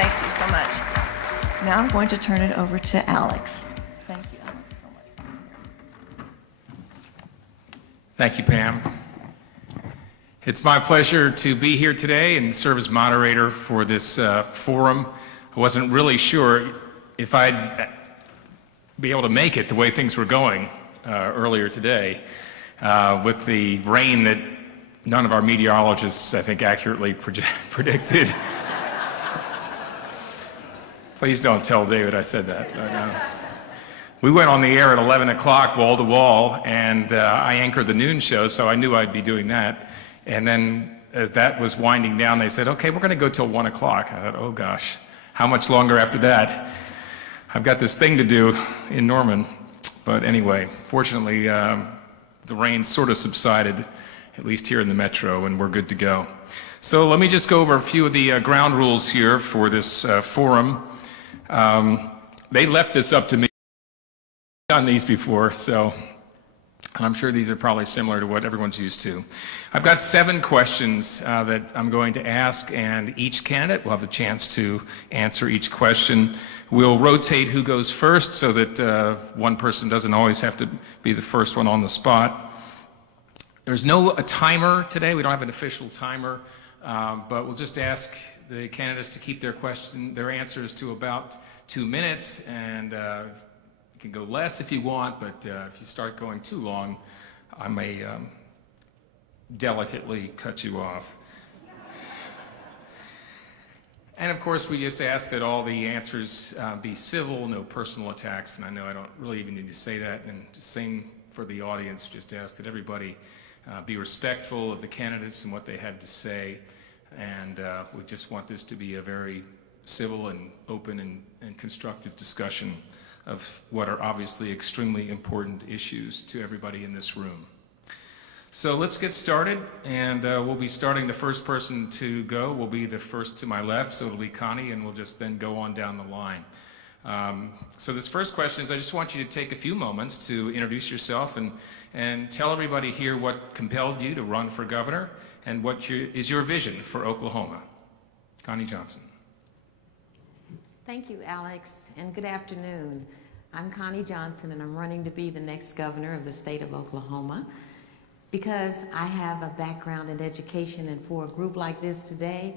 Thank you so much. Now I'm going to turn it over to Alex. Thank you, Alex, so much. Thank you, Pam. It's my pleasure to be here today and serve as moderator for this forum. I wasn't really sure if I'd be able to make it the way things were going earlier today with the rain that none of our meteorologists, I think, accurately predicted. Please don't tell David I said that. We went on the air at 11 o'clock, wall to wall, and I anchored the noon show, so I knew I'd be doing that. And then as that was winding down, they said, okay, we're going to go till 1 o'clock. I thought, oh gosh, how much longer after that? I've got this thing to do in Norman. But anyway, fortunately, the rain sort of subsided, at least here in the metro, and we're good to go. So let me just go over a few of the ground rules here for this forum. They left this up to me. I've done these before, so and I'm sure these are probably similar to what everyone's used to. I've got 7 questions that I'm going to ask, and each candidate will have the chance to answer each question. We'll rotate who goes first so that one person doesn't always have to be the first one on the spot. There's no timer today. We don't have an official timer, but we'll just ask the candidates to keep their answers to about 2 minutes, and you can go less if you want, but if you start going too long, I may delicately cut you off. And of course, we just ask that all the answers be civil, no personal attacks, and I know I don't really even need to say that, and the same for the audience, just ask that everybody be respectful of the candidates and what they had to say, and we just want this to be a very civil and open and constructive discussion of what are obviously extremely important issues to everybody in this room. So let's get started, and we'll be starting. The first person to go will be the first to my left, so it'll be Connie, and we'll just then go on down the line. So this first question is, I just want you to take a few moments to introduce yourself and tell everybody here what compelled you to run for governor and what is your vision for Oklahoma. Connie Johnson. Thank you, Alex, and good afternoon. I'm Connie Johnson, and I'm running to be the next governor of the state of Oklahoma. Because I have a background in education, and for a group like this today,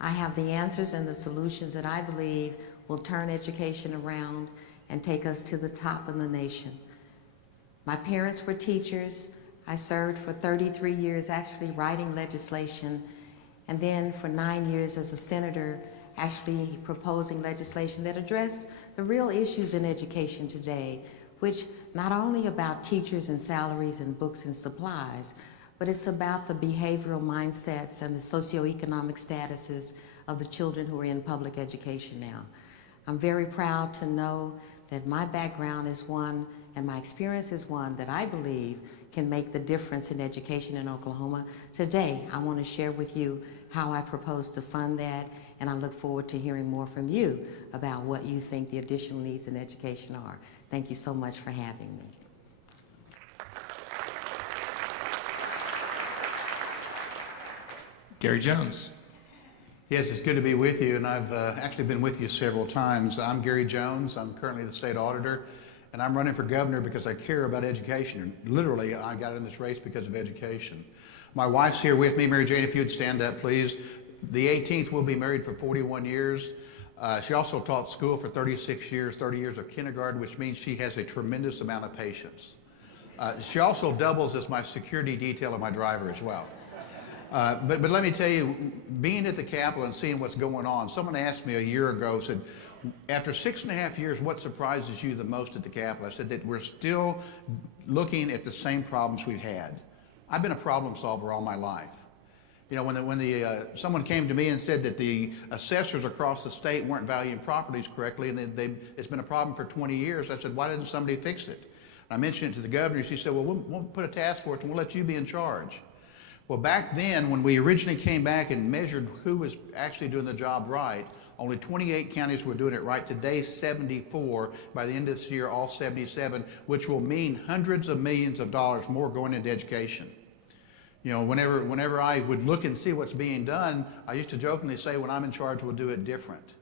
I have the answers and the solutions that I believe will turn education around and take us to the top of the nation. My parents were teachers. I served for 33 years actually writing legislation, and then for 9 years as a senator actually proposing legislation that addressed the real issues in education today, which not only about teachers and salaries and books and supplies, but it's about the behavioral mindsets and the socioeconomic statuses of the children who are in public education now. I'm very proud to know that my background is one and my experience is one that I believe can make the difference in education in Oklahoma. Today, I want to share with you how I propose to fund that, and I look forward to hearing more from you about what you think the additional needs in education are. Thank you so much for having me. Gary Jones. Yes, it's good to be with you, and I've actually been with you several times. I'm Gary Jones. I'm currently the state auditor, and I'm running for governor because I care about education. Literally, I got in this race because of education. My wife's here with me. Mary Jane, if you'd stand up, please. The 18th, we'll be married for 41 years. She also taught school for 36 years, 30 years of kindergarten, which means she has a tremendous amount of patience. She also doubles as my security detail and my driver as well. But let me tell you, being at the Capitol and seeing what's going on, someone asked me a year ago, said, after 6.5 years, what surprises you the most at the Capitol? I said that we're still looking at the same problems we've had. I've been a problem solver all my life. You know, when someone came to me and said that the assessors across the state weren't valuing properties correctly, and it's been a problem for 20 years, I said, why didn't somebody fix it? And I mentioned it to the governor. She said, well, we'll put a task force and we'll let you be in charge. Well, back then, when we originally came back and measured who was actually doing the job right, only 28 counties were doing it right. Today, 74. By the end of this year, all 77, which will mean hundreds of millions of dollars more going into education. You know, whenever I would look and see what's being done, I used to jokingly say, when I'm in charge, we'll do it different.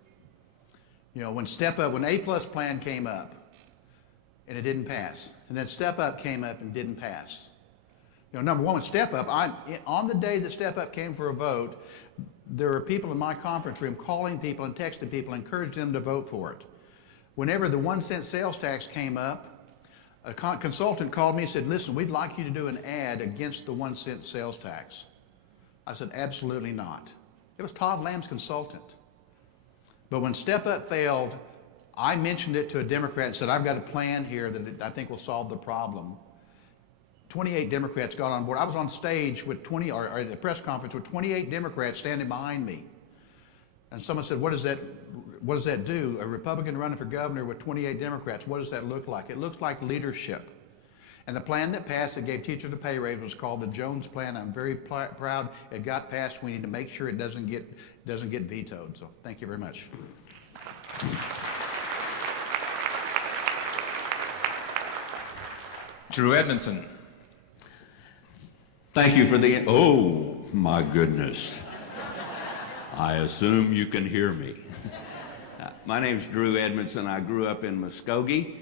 You know, when A-plus plan came up, and it didn't pass, and then Step Up came up and didn't pass. You know, number one, with Step Up, on the day that Step Up came for a vote, there were people in my conference room calling people and texting people, encouraging them to vote for it. Whenever the 1-cent sales tax came up, a consultant called me and said, listen, we'd like you to do an ad against the 1-cent sales tax. I said, absolutely not. It was Todd Lamb's consultant. But when Step Up failed, I mentioned it to a Democrat and said, I've got a plan here that I think will solve the problem. 28 Democrats got on board. I was on stage with or at the press conference with 28 Democrats standing behind me. And someone said, what does that do? A Republican running for governor with 28 Democrats, what does that look like? It looks like leadership. And the plan that passed that gave teachers a pay raise was called the Jones Plan. I'm very proud it got passed. We need to make sure it doesn't get vetoed. So thank you very much. Drew Edmondson. Thank you for the, oh my goodness. I assume you can hear me. My name's Drew Edmondson. I grew up in Muskogee.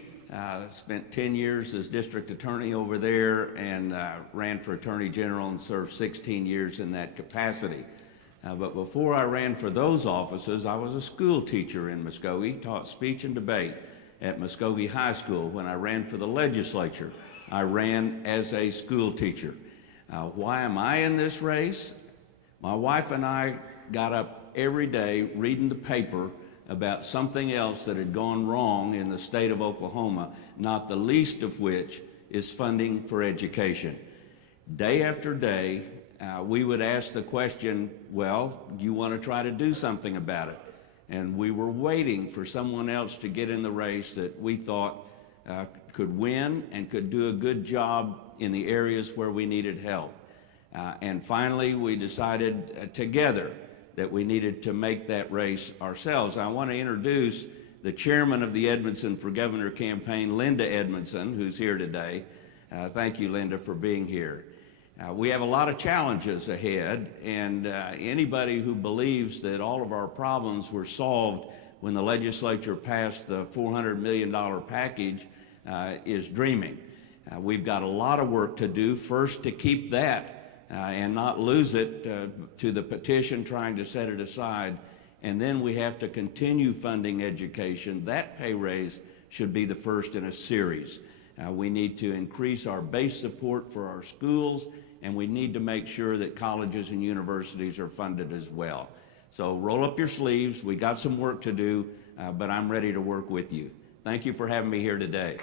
Spent 10 years as district attorney over there and ran for attorney general and served 16 years in that capacity. But before I ran for those offices, I was a school teacher in Muskogee, taught speech and debate at Muskogee High School. When I ran for the legislature, I ran as a school teacher. Why am I in this race? My wife and I got up every day reading the paper about something else that had gone wrong in the state of Oklahoma, not the least of which is funding for education. Day after day, we would ask the question, well, do you want to try to do something about it? And we were waiting for someone else to get in the race that we thought could win and could do a good job in the areas where we needed help. And finally, we decided together that we needed to make that race ourselves. I want to introduce the chairman of the Edmondson for Governor campaign, Linda Edmondson, who's here today. Thank you, Linda, for being here. We have a lot of challenges ahead, and anybody who believes that all of our problems were solved when the legislature passed the $400 million package is dreaming. We've got a lot of work to do, first to keep that and not lose it to the petition trying to set it aside. And then we have to continue funding education. That pay raise should be the first in a series. We need to increase our base support for our schools, and we need to make sure that colleges and universities are funded as well. So roll up your sleeves. We got some work to do, but I'm ready to work with you. Thank you for having me here today.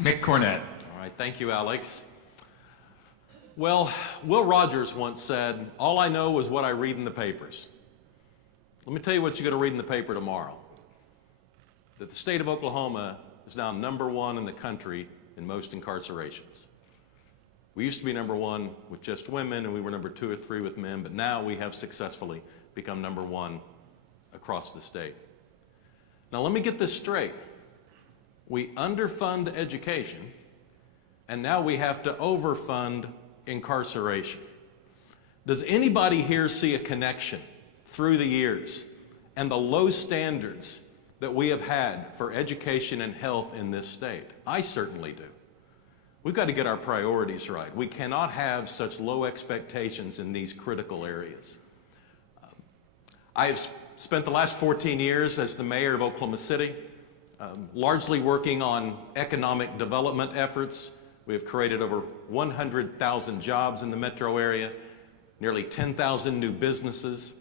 Mick Cornett. All right, thank you, Alex. Well, Will Rogers once said, all I know is what I read in the papers. Let me tell you what you're going to read in the paper tomorrow. That the state of Oklahoma is now #1 in the country in most incarcerations. We used to be #1 with just women, and we were #2 or 3 with men, but now we have successfully become #1 across the state. Now let me get this straight. We underfund education, and now we have to overfund incarceration. Does anybody here see a connection through the years and the low standards that we have had for education and health in this state? I certainly do. We've got to get our priorities right. We cannot have such low expectations in these critical areas. I have spent the last 14 years as the mayor of Oklahoma City, largely working on economic development efforts. We have created over 100,000 jobs in the metro area, nearly 10,000 new businesses.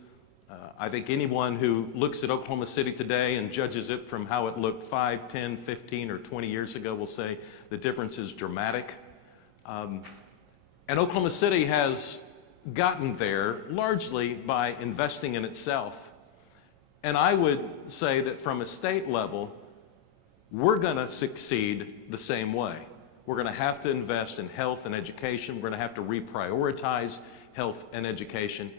I think anyone who looks at Oklahoma City today and judges it from how it looked 5, 10, 15, or 20 years ago will say the difference is dramatic. And Oklahoma City has gotten there largely by investing in itself. And I would say that from a state level, we're going to succeed the same way. We're going to have to invest in health and education. We're going to have to reprioritize health and education.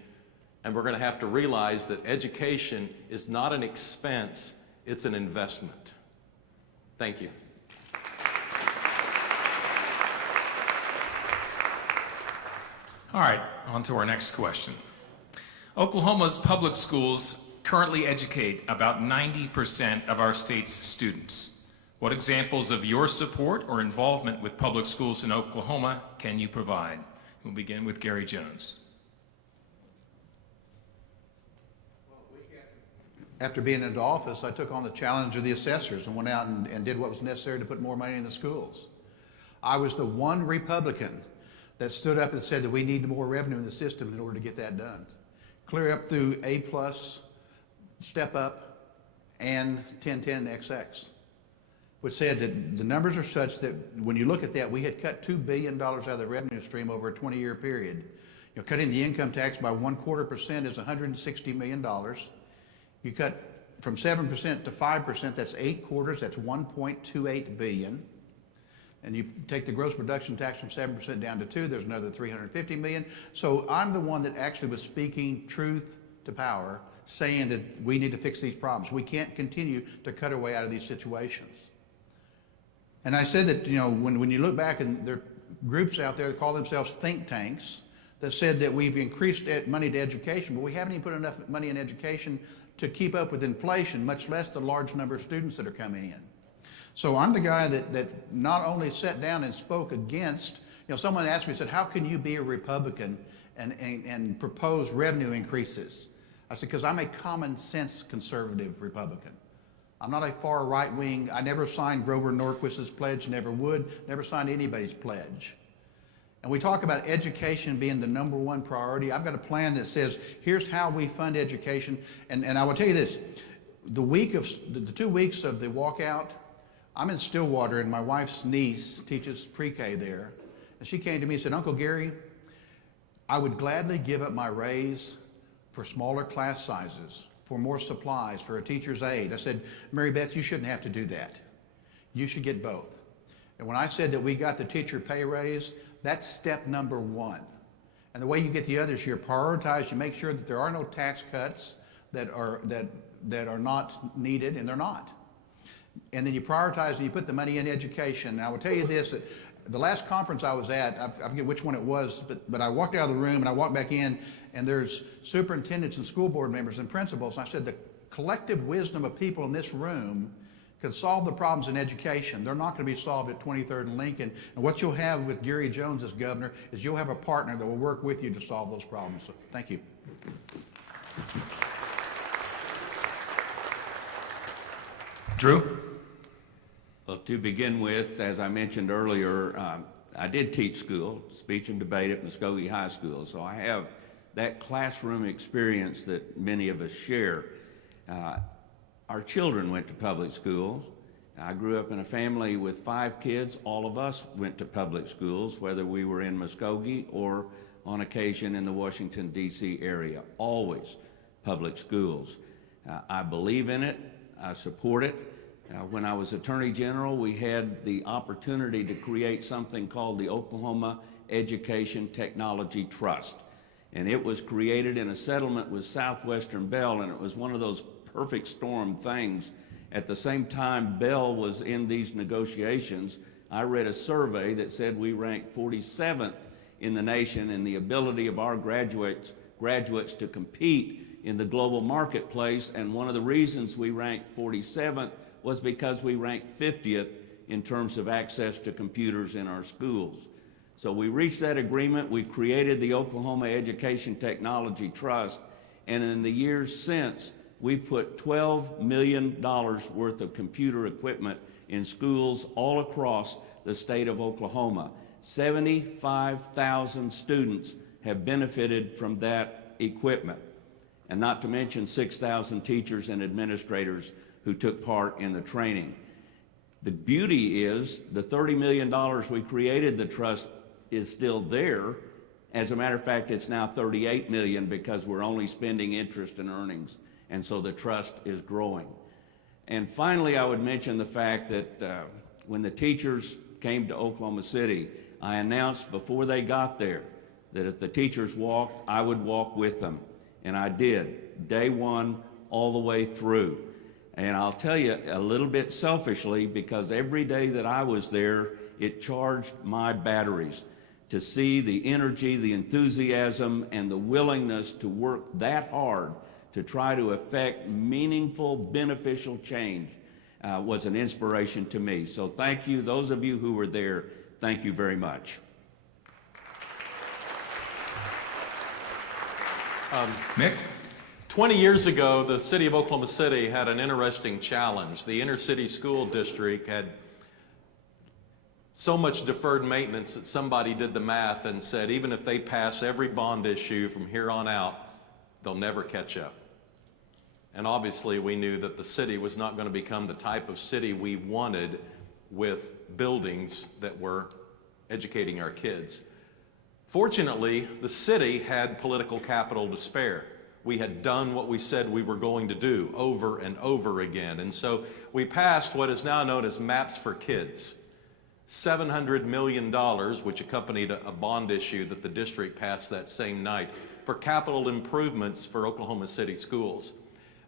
And we're going to have to realize that education is not an expense, it's an investment. Thank you. All right, on to our next question. Oklahoma's public schools currently educate about 90% of our state's students. What examples of your support or involvement with public schools in Oklahoma can you provide? We'll begin with Gary Jones. After being into office, I took on the challenge of the assessors and went out and did what was necessary to put more money in the schools. I was the one Republican that stood up and said that we need more revenue in the system in order to get that done. Clear up through A+, Step Up, and 1010 XX, which said that the numbers are such that when you look at that, we had cut $2 billion out of the revenue stream over a 20-year period. You know, cutting the income tax by 1/4% is $160 million. You cut from 7% to 5%, that's 8 quarters, that's $1.28 billion. And you take the gross production tax from 7% down to 2%, there's another $350 million. So I'm the one that actually was speaking truth to power, saying that we need to fix these problems. We can't continue to cut our way out of these situations. And I said that, you know, when you look back, and there are groups out there that call themselves think tanks that said that we've increased money to education, but we haven't even put enough money in education to keep up with inflation, much less the large number of students that are coming in. So I'm the guy that not only sat down and spoke against, you know, someone asked me, said, how can you be a Republican and propose revenue increases? I said, because I'm a common sense conservative Republican. I'm not a far right wing. I never signed Grover Norquist's pledge, never would, never signed anybody's pledge. And we talk about education being the #1 priority. I've got a plan that says, here's how we fund education. And I will tell you this, the 2 weeks of the walkout, I'm in Stillwater, and my wife's niece teaches pre-K there. And she came to me and said, Uncle Gary, I would gladly give up my raise for smaller class sizes, for more supplies, for a teacher's aide. I said, Mary Beth, you shouldn't have to do that. You should get both. And when I said that we got the teacher pay raise, that's step #1. And the way you get the others, you prioritize, you make sure that there are no tax cuts that are not needed, and they're not. And then you prioritize and you put the money in education. And I will tell you this, that the last conference I was at, I forget which one it was, but I walked out of the room and I walked back in, and there's superintendents and school board members and principals. And I said, the collective wisdom of people in this room can solve the problems in education. They're not going to be solved at 23rd and Lincoln. And what you'll have with Gary Jones as governor is you'll have a partner that will work with you to solve those problems. So, thank you. Drew? Well, to begin with, as I mentioned earlier, I did teach school, speech and debate at Muskogee High School, so I have that classroom experience that many of us share. Our children went to public schools. I grew up in a family with 5 kids. All of us went to public schools, whether we were in Muskogee or on occasion in the Washington, D.C. area. Always public schools. I believe in it. I support it. When I was Attorney General, we had the opportunity to create something called the Oklahoma Education Technology Trust. And it was created in a settlement with Southwestern Bell, and it was one of those perfect storm things. At the same time Bell was in these negotiations, I read a survey that said we ranked 47th in the nation in the ability of our graduates to compete in the global marketplace, and one of the reasons we ranked 47th was because we ranked 50th in terms of access to computers in our schools. So we reached that agreement. We created the Oklahoma Education Technology Trust, and in the years since, we've put $12 million worth of computer equipment in schools all across the state of Oklahoma. 75,000 students have benefited from that equipment, and not to mention 6,000 teachers and administrators who took part in the training. The beauty is the $30 million we created the trust is still there. As a matter of fact, it's now $38 million because we're only spending interest and earnings, and so the trust is growing. And finally, I would mention the fact that when the teachers came to Oklahoma City, I announced before they got there that if the teachers walked, I would walk with them. And I did, day one all the way through. And I'll tell you a little bit selfishly, because every day that I was there, it charged my batteries. to see the energy, the enthusiasm, and the willingness to work that hard to try to effect meaningful, beneficial change was an inspiration to me. So thank you. Those of you who were there, thank you very much. Mick? 20 years ago, the city of Oklahoma City had an interesting challenge. The inner city school district had so much deferred maintenance that somebody did the math and said even if they pass every bond issue from here on out, they'll never catch up. And obviously we knew that the city was not going to become the type of city we wanted with buildings that were educating our kids. Fortunately, the city had political capital to spare. We had done what we said we were going to do over and over again. And so we passed what is now known as Maps for Kids. $700 million, which accompanied a bond issue that the district passed that same night, for capital improvements for Oklahoma City schools.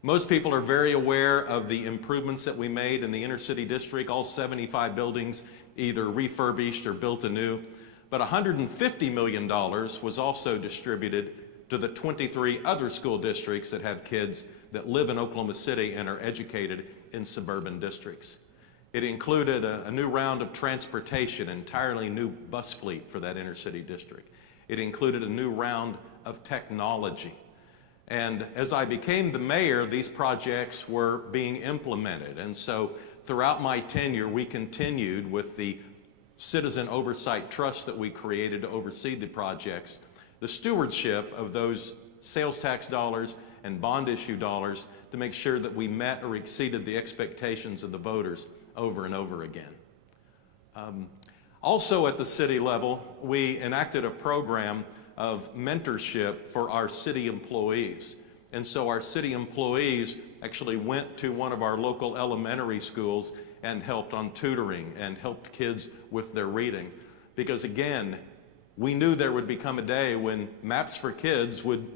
Most people are very aware of the improvements that we made in the inner city district, all 75 buildings either refurbished or built anew. But $150 million was also distributed to the 23 other school districts that have kids that live in Oklahoma City and are educated in suburban districts. It included a new round of transportation, entirely new bus fleet for that inner city district. It included a new round of technology. And as I became the mayor, these projects were being implemented. And so throughout my tenure, we continued with the citizen oversight trust that we created to oversee the projects, the stewardship of those sales tax dollars and bond issue dollars to make sure that we met or exceeded the expectations of the voters over and over again. Also at the city level, we enacted a program of mentorship for our city employees. And so our city employees actually went to one of our local elementary schools and helped on tutoring and helped kids with their reading. Because again, we knew there would become a day when Maps for Kids would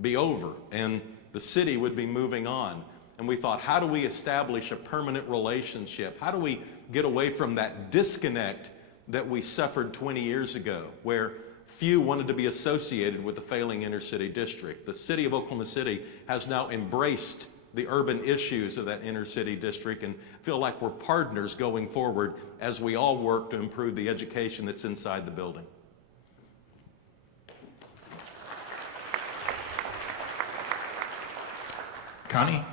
be over and the city would be moving on. And we thought, how do we establish a permanent relationship? How do we get away from that disconnect that we suffered 20 years ago, where few wanted to be associated with the failing inner city district? The city of Oklahoma City has now embraced the urban issues of that inner city district and feel like we're partners going forward as we all work to improve the education that's inside the building. Connie?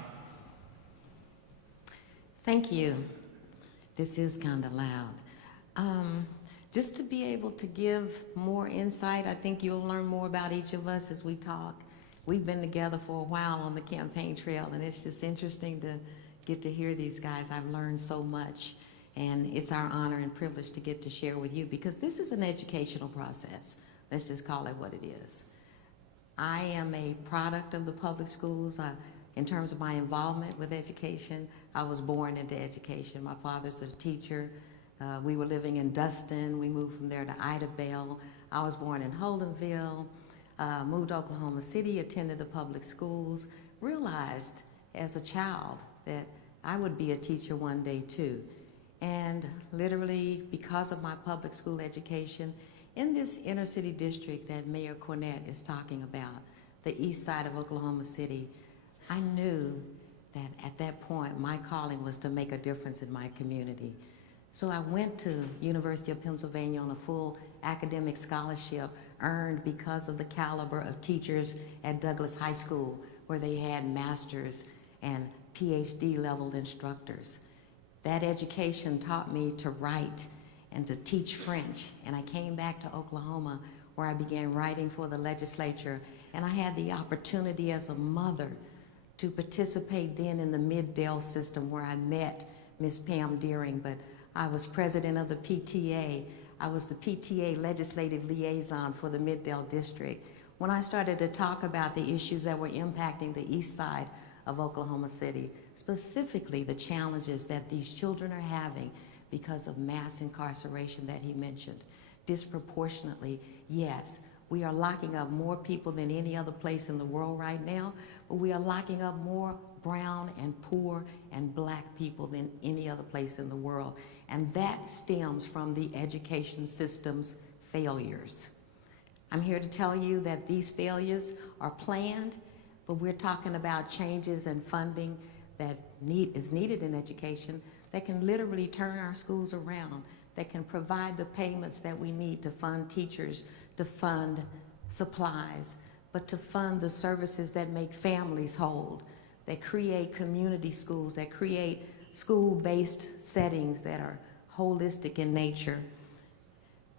Thank you. This is kind of loud. Just to be able to give more insight, I think you'll learn more about each of us as we talk. We've been together for a while on the campaign trail, and it's just interesting to get to hear these guys. I've learned so much, and it's our honor and privilege to get to share with you, because this is an educational process. Let's just call it what it is. I am a product of the public schools. In terms of my involvement with education, I was born into education. My father's a teacher. We were living in Dustin. We moved from there to Idabel. I was born in Holdenville, moved to Oklahoma City, attended the public schools, realized as a child that I would be a teacher one day too. And literally, because of my public school education, in this inner city district that Mayor Cornett is talking about, the east side of Oklahoma City, I knew that at that point, my calling was to make a difference in my community. So I went to University of Pennsylvania on a full academic scholarship earned because of the caliber of teachers at Douglas High School, where they had masters and PhD level instructors. That education taught me to write and to teach French. And I came back to Oklahoma, where I began writing for the legislature. And I had the opportunity as a mother to participate then in the Mid-Dale system, where I met Ms. Pam Deering, but I was president of the PTA. I was the PTA legislative liaison for the Mid-Dale district. When I started to talk about the issues that were impacting the east side of Oklahoma City, specifically the challenges that these children are having because of mass incarceration that he mentioned, disproportionately, yes, we are locking up more people than any other place in the world right now, but we are locking up more brown and poor and black people than any other place in the world. And that stems from the education system's failures. I'm here to tell you that these failures are planned, but we're talking about changes and funding that is needed in education that can literally turn our schools around, that can provide the payments that we need to fund teachers, to fund supplies, but to fund the services that make families whole, that create community schools, that create school-based settings that are holistic in nature.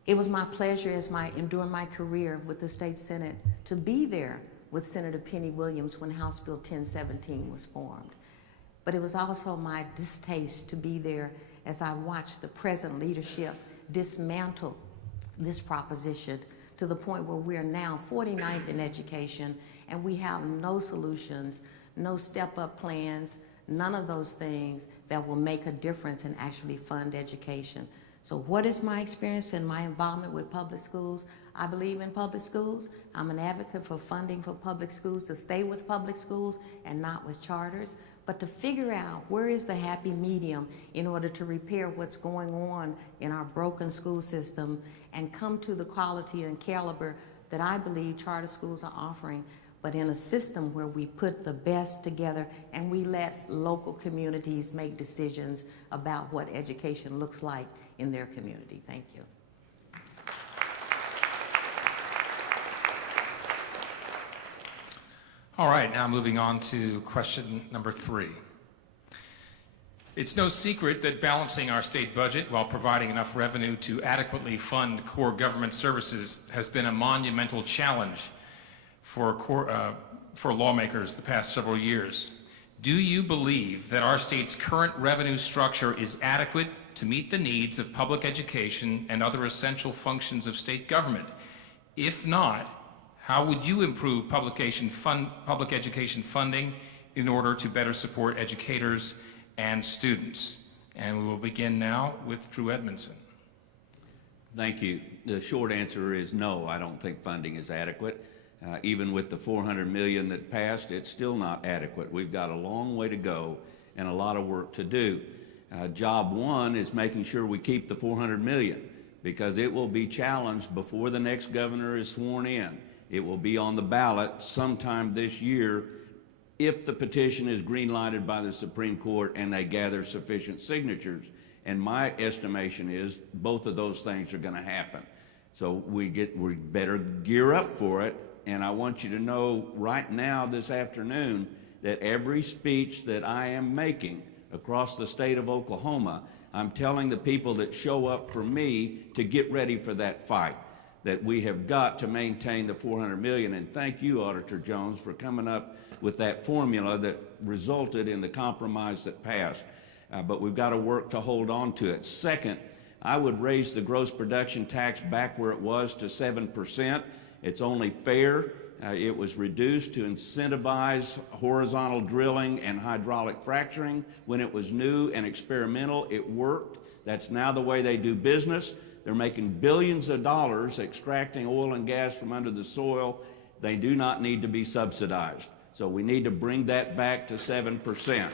It was my pleasure during my career with the State Senate to be there with Senator Penny Williams when House Bill 1017 was formed. But it was also my distaste to be there as I watched the present leadership dismantle this proposition to the point where we are now 49th in education and we have no solutions, no step-up plans, none of those things that will make a difference and actually fund education. So what is my experience and my involvement with public schools? I believe in public schools. I'm an advocate for funding for public schools, to stay with public schools and not with charters, but to figure out where is the happy medium in order to repair what's going on in our broken school system and come to the quality and caliber that I believe charter schools are offering, but in a system where we put the best together and we let local communities make decisions about what education looks like in their community. Thank you. All right, now moving on to question number 3. It's no secret that balancing our state budget while providing enough revenue to adequately fund core government services has been a monumental challenge for lawmakers the past several years. Do you believe that our state's current revenue structure is adequate to meet the needs of public education and other essential functions of state government? If not, how would you improve public education funding in order to better support educators and students? And we will begin now with Drew Edmondson. Thank you. The short answer is no, I don't think funding is adequate. Even with the $400 million that passed, it's still not adequate. We've got a long way to go and a lot of work to do. Job one is making sure we keep the $400 million, because it will be challenged before the next governor is sworn in. It will be on the ballot sometime this year if the petition is green-lighted by the Supreme Court and they gather sufficient signatures. And my estimation is both of those things are going to happen. So we better gear up for it. And I want you to know right now this afternoon that every speech that I am making across the state of Oklahoma, I'm telling the people that show up for me to get ready for that fight, that we have got to maintain the $400 million. And thank you, Auditor Jones, for coming up with that formula that resulted in the compromise that passed. But we've got to work to hold on to it. Second, I would raise the gross production tax back where it was to 7%. It's only fair. It was reduced to incentivize horizontal drilling and hydraulic fracturing when it was new and experimental. It worked. That's now the way they do business. They're making billions of dollars extracting oil and gas from under the soil. They do not need to be subsidized. So we need to bring that back to 7%.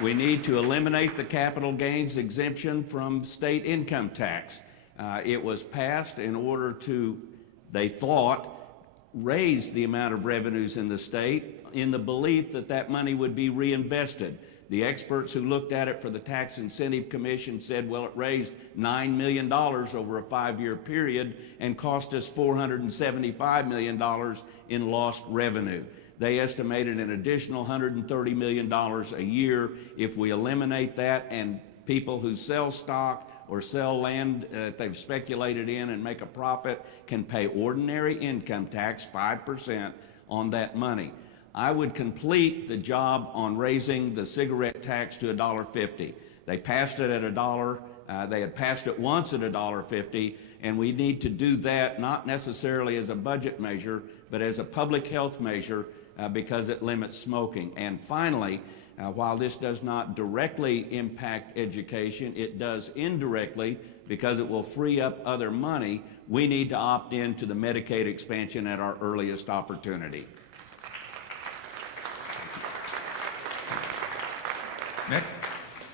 We need to eliminate the capital gains exemption from state income tax. It was passed in order to, they thought, raise the amount of revenues in the state in the belief that that money would be reinvested. The experts who looked at it for the Tax Incentive Commission said, well, it raised $9 million over a 5-year period and cost us $475 million in lost revenue. They estimated an additional $130 million a year if we eliminate that, and people who sell stock or sell land that they've speculated in and make a profit can pay ordinary income tax, 5%, on that money. I would complete the job on raising the cigarette tax to $1.50. They passed it at $1. They had passed it once at $1.50, and we need to do that not necessarily as a budget measure, but as a public health measure because it limits smoking. And finally, while this does not directly impact education, it does indirectly because it will free up other money. We need to opt into the Medicaid expansion at our earliest opportunity. Nick?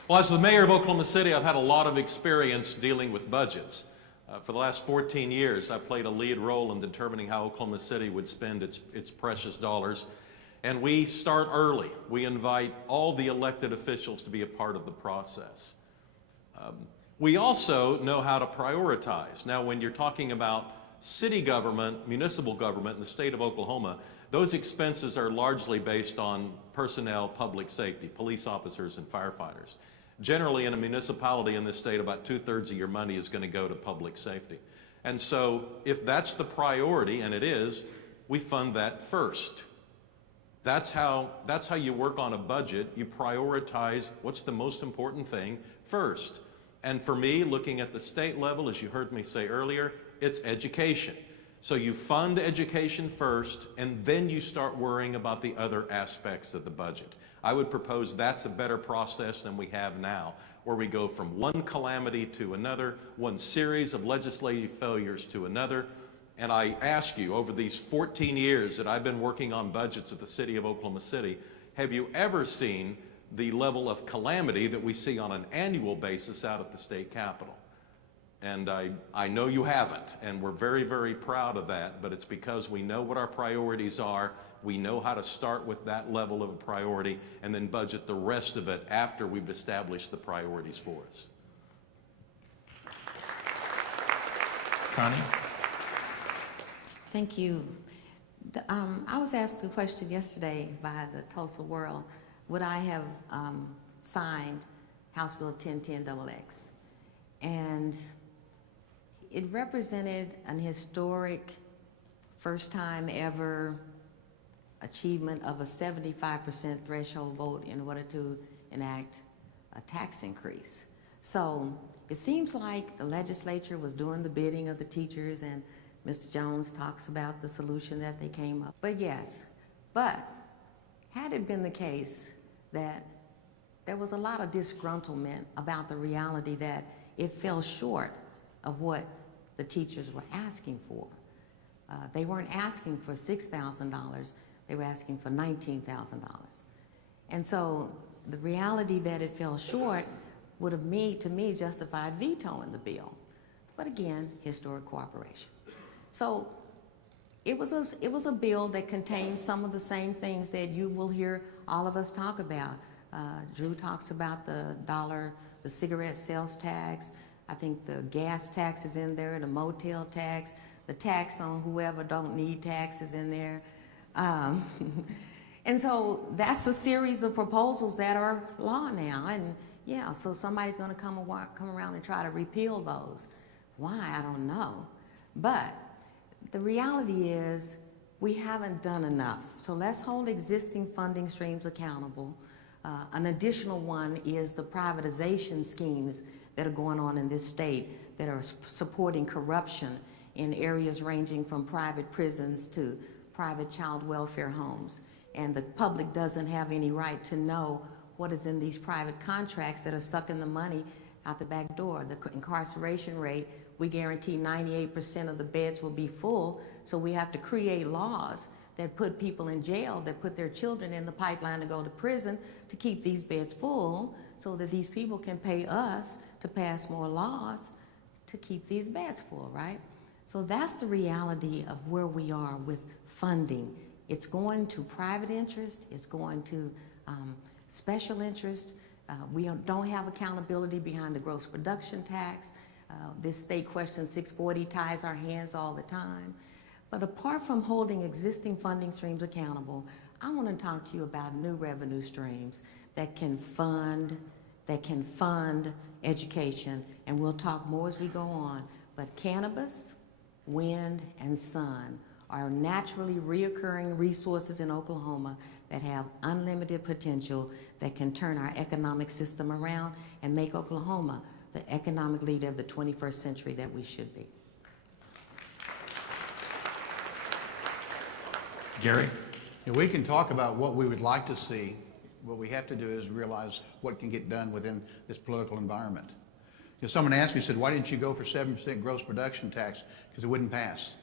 Well, as the mayor of Oklahoma City, I've had a lot of experience dealing with budgets. For the last 14 years, I played a lead role in determining how Oklahoma City would spend its precious dollars. And we start early. We invite all the elected officials to be a part of the process. We also know how to prioritize. Now, when you're talking about city government, municipal government in the state of Oklahoma, those expenses are largely based on personnel, public safety, police officers and firefighters. Generally, in a municipality in this state, about 2/3 of your money is going to go to public safety. And so if that's the priority, and it is, we fund that first. That's how you work on a budget. You prioritize what's the most important thing first. And for me, looking at the state level, as you heard me say earlier, it's education. So you fund education first, and then you start worrying about the other aspects of the budget. I would propose that's a better process than we have now, where we go from one calamity to another, one series of legislative failures to another. And I ask you, over these 14 years that I've been working on budgets at the city of Oklahoma City, have you ever seen the level of calamity that we see on an annual basis out at the state capitol? And I know you haven't, and we're very, very proud of that, but it's because we know what our priorities are. We know how to start with that level of a priority and then budget the rest of it after we've established the priorities for us. Connie? Thank you. I was asked the question yesterday by the Tulsa World, would I have signed House Bill 1010XX? And it represented an historic, first time ever achievement of a 75% threshold vote in order to enact a tax increase. So it seems like the legislature was doing the bidding of the teachers, and Mr. Jones talks about the solution that they came up. But yes, but had it been the case that there was a lot of disgruntlement about the reality that it fell short of what the teachers were asking for. They weren't asking for $6,000, they were asking for $19,000. And so the reality that it fell short would have, to me, justified vetoing the bill. But again, historic cooperation. So it was a bill that contained some of the same things that you will hear all of us talk about. Drew talks about the cigarette sales tax. I think the gas tax is in there, the motel tax, the tax on whoever don't need tax is in there. And so that's a series of proposals that are law now. And yeah, so somebody's going to come around and try to repeal those. Why? I don't know. But the reality is we haven't done enough. So let's hold existing funding streams accountable. An additional one is the privatization schemes that are going on in this state that are supporting corruption in areas ranging from private prisons to private child welfare homes. And the public doesn't have any right to know what is in these private contracts that are sucking the money out the back door. The incarceration rate, we guarantee 98% of the beds will be full, so we have to create laws that put people in jail, that put their children in the pipeline to go to prison to keep these beds full so that these people can pay us to pass more laws to keep these beds full, right? So that's the reality of where we are with funding. It's going to private interest, it's going to special interest. We don't have accountability behind the gross production tax. This state question 640 ties our hands all the time. But apart from holding existing funding streams accountable, I want to talk to you about new revenue streams that can fund education, and we'll talk more as we go on. But cannabis, wind, and sun are naturally reoccurring resources in Oklahoma that have unlimited potential that can turn our economic system around and make Oklahoma the economic leader of the 21st century that we should be. Gary? Yeah, we can talk about what we would like to see. What we have to do is realize what can get done within this political environment. You know, someone asked me, said, why didn't you go for 7% gross production tax? Because it wouldn't pass.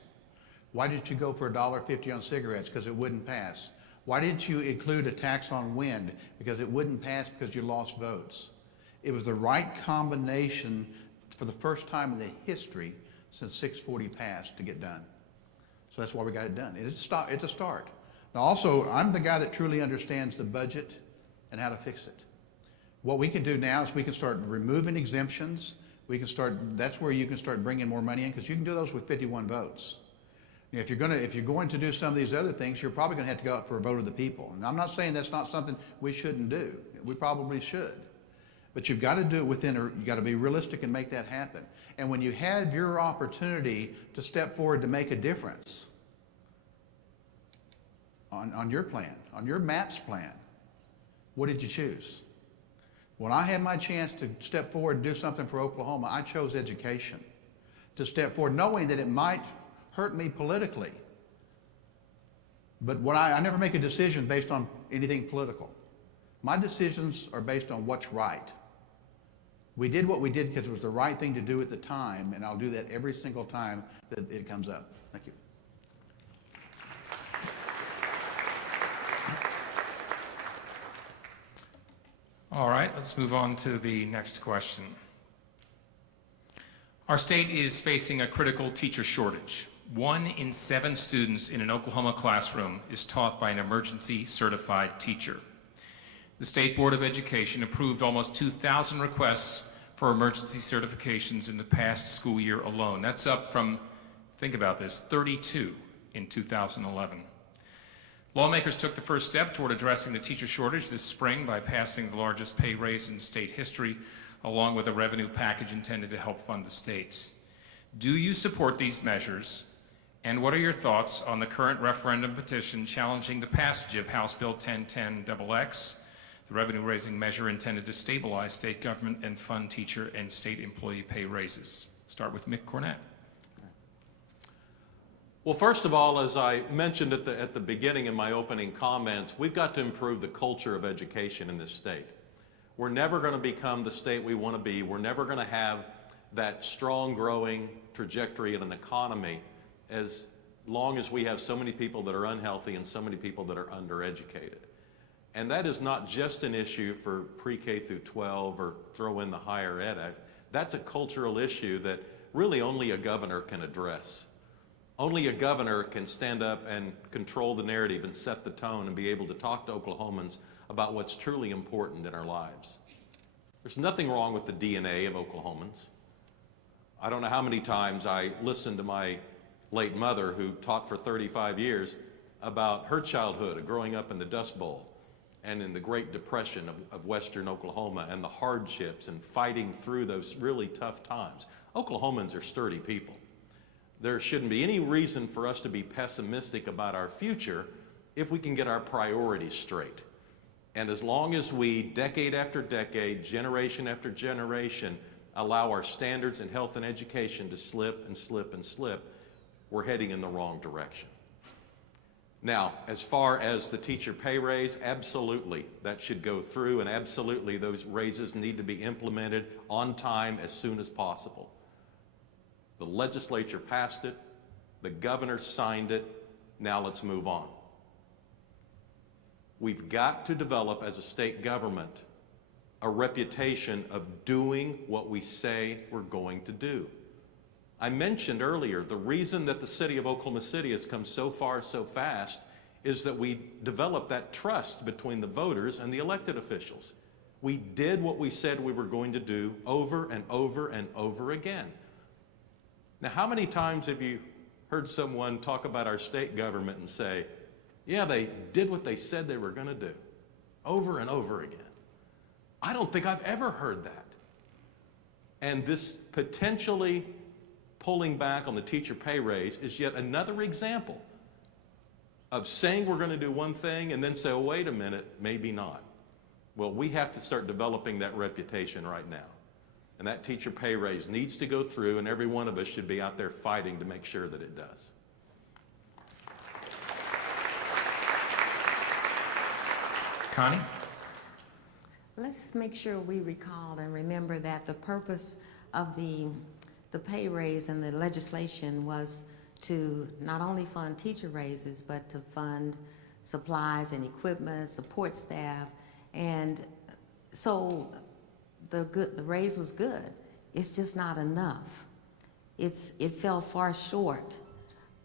Why didn't you go for $1.50 on cigarettes? Because it wouldn't pass. Why didn't you include a tax on wind? Because it wouldn't pass because you lost votes. It was the right combination for the first time in the history since 640 passed to get done. So that's why we got it done. It's a start. Now also, I'm the guy that truly understands the budget and how to fix it. What we can do now is we can start removing exemptions. We can start, that's where you can start bringing more money in, because you can do those with 51 votes. You know, if you're going to do some of these other things, you're probably going to have to go out for a vote of the people. And I'm not saying that's not something we shouldn't do. We probably should. But you've got to do it within, or you've got to be realistic and make that happen. And when you had your opportunity to step forward to make a difference on your plan, on your MAPS plan, what did you choose? When I had my chance to step forward and do something for Oklahoma, I chose education. To step forward, knowing that it might hurt me politically. But I never make a decision based on anything political. My decisions are based on what's right. We did what we did because it was the right thing to do at the time, and I'll do that every single time that it comes up. Thank you. All right, let's move on to the next question. Our state is facing a critical teacher shortage. 1 in 7 students in an Oklahoma classroom is taught by an emergency certified teacher. The State Board of Education approved almost 2,000 requests for emergency certifications in the past school year alone. That's up from, think about this, 32 in 2011. Lawmakers took the first step toward addressing the teacher shortage this spring by passing the largest pay raise in state history, along with a revenue package intended to help fund the states. Do you support these measures? And what are your thoughts on the current referendum petition challenging the passage of House Bill 1010XX, the revenue-raising measure intended to stabilize state government and fund teacher and state employee pay raises? Start with Mick Cornett. Well, first of all, as I mentioned at the beginning in my opening comments, we've got to improve the culture of education in this state. We're never going to become the state we want to be. We're never going to have that strong growing trajectory in an economy as long as we have so many people that are unhealthy and so many people that are undereducated. And that is not just an issue for pre-K through 12 or throw in the higher ed act. That's a cultural issue that really only a governor can address. Only a governor can stand up and control the narrative and set the tone and be able to talk to Oklahomans about what's truly important in our lives. There's nothing wrong with the DNA of Oklahomans. I don't know how many times I listened to my late mother, who taught for 35 years, about her childhood of growing up in the Dust Bowl and in the Great Depression of Western Oklahoma and the hardships and fighting through those really tough times. Oklahomans are sturdy people. There shouldn't be any reason for us to be pessimistic about our future if we can get our priorities straight. And as long as we, decade after decade, generation after generation, allow our standards in health and education to slip and slip and slip, we're heading in the wrong direction. Now, as far as the teacher pay raise, absolutely that should go through, and absolutely those raises need to be implemented on time as soon as possible. The legislature passed it, the governor signed it, now let's move on. We've got to develop as a state government a reputation of doing what we say we're going to do. I mentioned earlier, the reason that the city of Oklahoma City has come so far so fast is that we developed that trust between the voters and the elected officials. We did what we said we were going to do over and over and over again. Now, how many times have you heard someone talk about our state government and say, yeah, they did what they said they were going to do, over and over again? I don't think I've ever heard that. And this potentially pulling back on the teacher pay raise is yet another example of saying we're going to do one thing and then say, oh, wait a minute, maybe not. Well, we have to start developing that reputation right now. And that teacher pay raise needs to go through, and every one of us should be out there fighting to make sure that it does. Connie? Let's make sure we recall and remember that the purpose of the pay raise and the legislation was to not only fund teacher raises, but to fund supplies and equipment, support staff. And so the raise was good. It's just not enough. It fell far short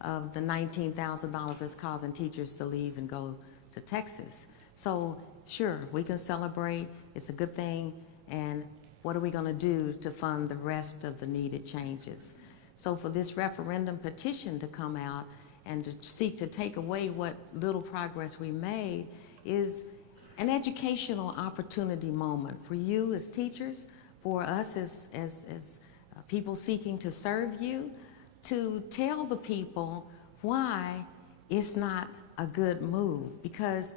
of the $19,000 that's causing teachers to leave and go to Texas. So sure, we can celebrate, it's a good thing, and what are we going to do to fund the rest of the needed changes? So for this referendum petition to come out and to seek to take away what little progress we made is an educational opportunity moment for you as teachers, for us as people seeking to serve you, to tell the people why it's not a good move. Because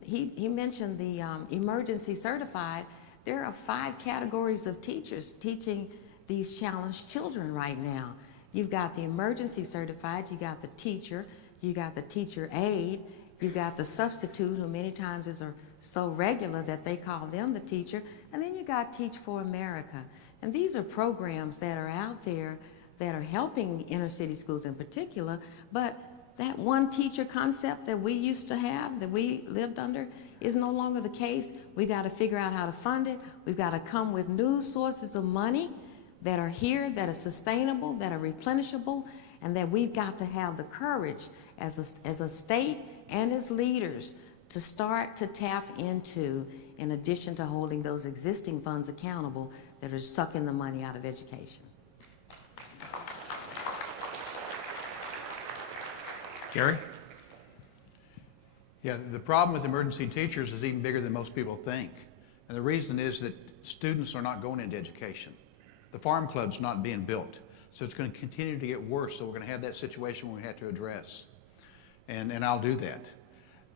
he mentioned the emergency certified. There are 5 categories of teachers teaching these challenged children right now. You've got the emergency certified, you got the teacher, you got the teacher aide, you got the substitute, who many times are so regular that they call them the teacher, and then you got Teach for America. And these are programs that are out there that are helping inner city schools in particular, but that one teacher concept that we used to have, that we lived under, is no longer the case. We've got to figure out how to fund it. We've got to come with new sources of money that are here, that are sustainable, that are replenishable, and that we've got to have the courage as a state and as leaders to start to tap into, in addition to holding those existing funds accountable that are sucking the money out of education. Gary? Yeah, the problem with emergency teachers is even bigger than most people think. And the reason is that students are not going into education. The farm club's not being built. So it's going to continue to get worse. So we're going to have that situation we have to address. And I'll do that.